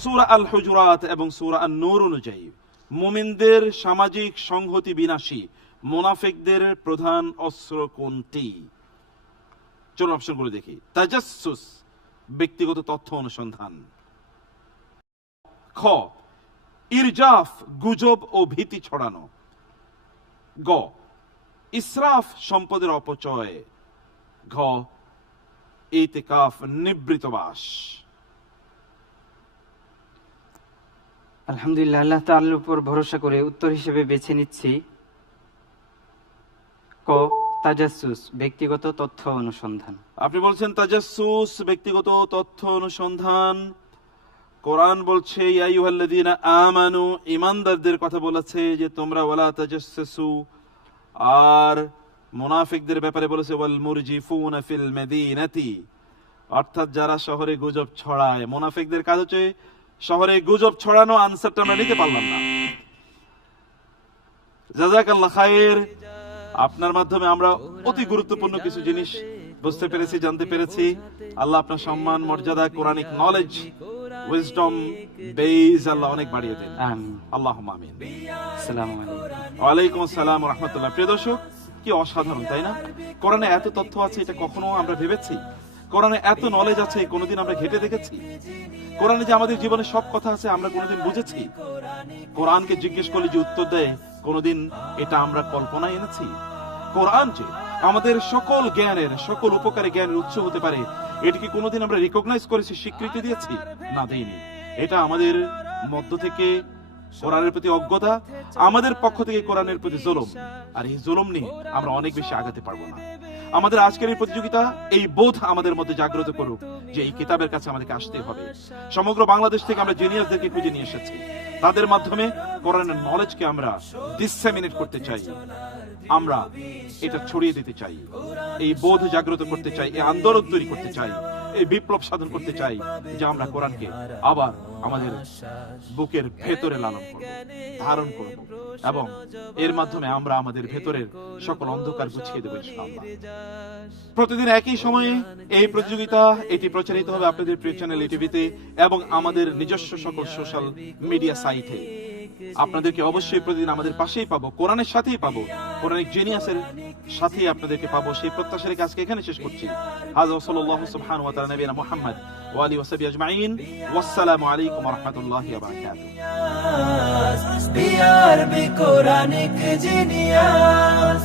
সূরা আল হুজুরাত এবং সূরা আন-নূর অনুযায়ী মুমিনদের সামাজিক সংহতি বিনাশী মুনাফিকদের প্রধান অস্ত্র কোনটি? চলুন অপশনগুলো দেখি। তাজাসসুস, ব্যক্তিগত তথ্য অনুসন্ধান। খ, ইরজাফ, গুজব ও ভীতি ছড়ানো। গ, ইসরাফ, সম্পদের অপচয়। ঘ, ইতিকাফ, নিবৃত বাস। আলহামদুলিল্লাহ, আল্লাহ তাআলার উপর ভরসা করে উত্তর হিসেবে বেছে নিচ্ছি ক, তাজাসসুস, ব্যক্তিগত তথ্য অনুসন্ধান। আপনি বলছেন তাজাসসুস, ব্যক্তিগত তথ্য অনুসন্ধান। কোরআন বলছে ইয়া আইয়ুহাল্লাযীনা আমানু, ঈমানদারদের কথা বলেছে যে তোমরা ওয়ালা তাজাসসু। আর মুনাফিকদের ব্যাপারে বলেছে ওয়াল মুরজিফুনা ফিল মাদিনাতি, অর্থাৎ যারা শহরে গুজব ছড়ায়। মুনাফিকদের কাজ হচ্ছে শহরে গুজব ছড়ানো। আনসারটা আমরা নিতে পারলাম না। জাযাকাল্লাহ খায়ের। আপনার মাধ্যমে আমরা অতি গুরুত্বপূর্ণ কিছু জিনিস বুঝতে পেরেছি, জানতে পেরেছি। আল্লাহ আপনার সম্মান, মর্যাদা, কোরআনিক নলেজ, উইজডম, বেজ আল্লাহ অনেক বাড়িয়ে দেন। আমিন। আল্লাহুম্মা আমিন। আসসালামু আলাইকুম। ওয়ালাইকুম আসসালাম ওয়া রাহমাতুল্লাহ। প্রিয় দর্শক, কি অসাধারণ, তাই না? কোরআনে এত তথ্য আছে, এটা কখনো আমরা ভেবেছি? কোরআনে এত নলেজ আছে, কোনোদিন আমরা ঘেটে দেখেছি? কোরআনে যে আমাদের জীবনে সব কথা আছে, আমরা কোনোদিন বুঝেছি? কোরআনকে জিজ্ঞেস করলে যে উত্তর দেয়, কোনোদিন এটা আমরা কল্পনায় এনেছি? কোরআন যে আমাদের সকল জ্ঞানের, সকল উপকারী জ্ঞানের উৎস হতে পারে, এটিকে কোনোদিন আমরা রিকগনাইজ করেছি, স্বীকৃতি দিয়েছি? না, দেইনি। এটা আমাদের মধ্য থেকে কোরআনের প্রতি অজ্ঞতা, আমাদের পক্ষ থেকে কোরআনের প্রতি জুলুম। আর এই জুলুম নিয়ে আমরা অনেক বেশি আগাতে পারবো না। আমাদের আজকের এই প্রতিযোগিতা এই বোধ আমাদের মধ্যে জাগ্রত করুক যে এই কিতাবের কাছে আমাদেরকে আসতে হবে। সমগ্র বাংলাদেশ থেকে আমরা জিনিয়াসদেরকে খুঁজে নিয়ে এসেছি। তাদের মাধ্যমে কোরআনের নলেজকে আমরা ডিসেমিনেট করতে চাই, আমরা এটা ছড়িয়ে দিতে চাই, এই বোধ জাগ্রত করতে চাই, এই আন্দোলন তৈরি করতে চাই এই বিপ্লব সাধন করতে চাই যে আমরা কোরআনকে আবার আমাদের বুকের ভেতরে লালন করব, ধারণ করব, এবং এর মাধ্যমে আমরা আমাদের ভেতরের সকল অন্ধকার গুছিয়ে দেবো ইনশাআল্লাহ। প্রতিদিন একই সময়ে এই প্রতিযোগিতা এটি প্রচারিত হবে আপনাদের প্রিয় চ্যানেল ইটিভিতে এবং আমাদের নিজস্ব সকল সোশ্যাল মিডিয়া সাইটে। আপনাদেরকে অবশ্যই প্রতিদিন আমাদের পাশেই পাবো, কোরআনের সাথেই পাবো, কোরআনিক জিনিয়াসের সাথেই আপনাদেরকে পাবো, সেই প্রত্যাশা রেখে আজকে এখানে শেষ করছি। হাযা সাল্লাল্লাহু সুবহানাহু ওয়া তাআলা নবিয়ানা মুহাম্মদ ওয়া আলিহি ওয়া সাহবিহি আজমাইন। ওয়াসসালামু আলাইকুম ওয়া রাহমাতুল্লাহি ওয়া বারাকাতুহু। BRB Quranic genius.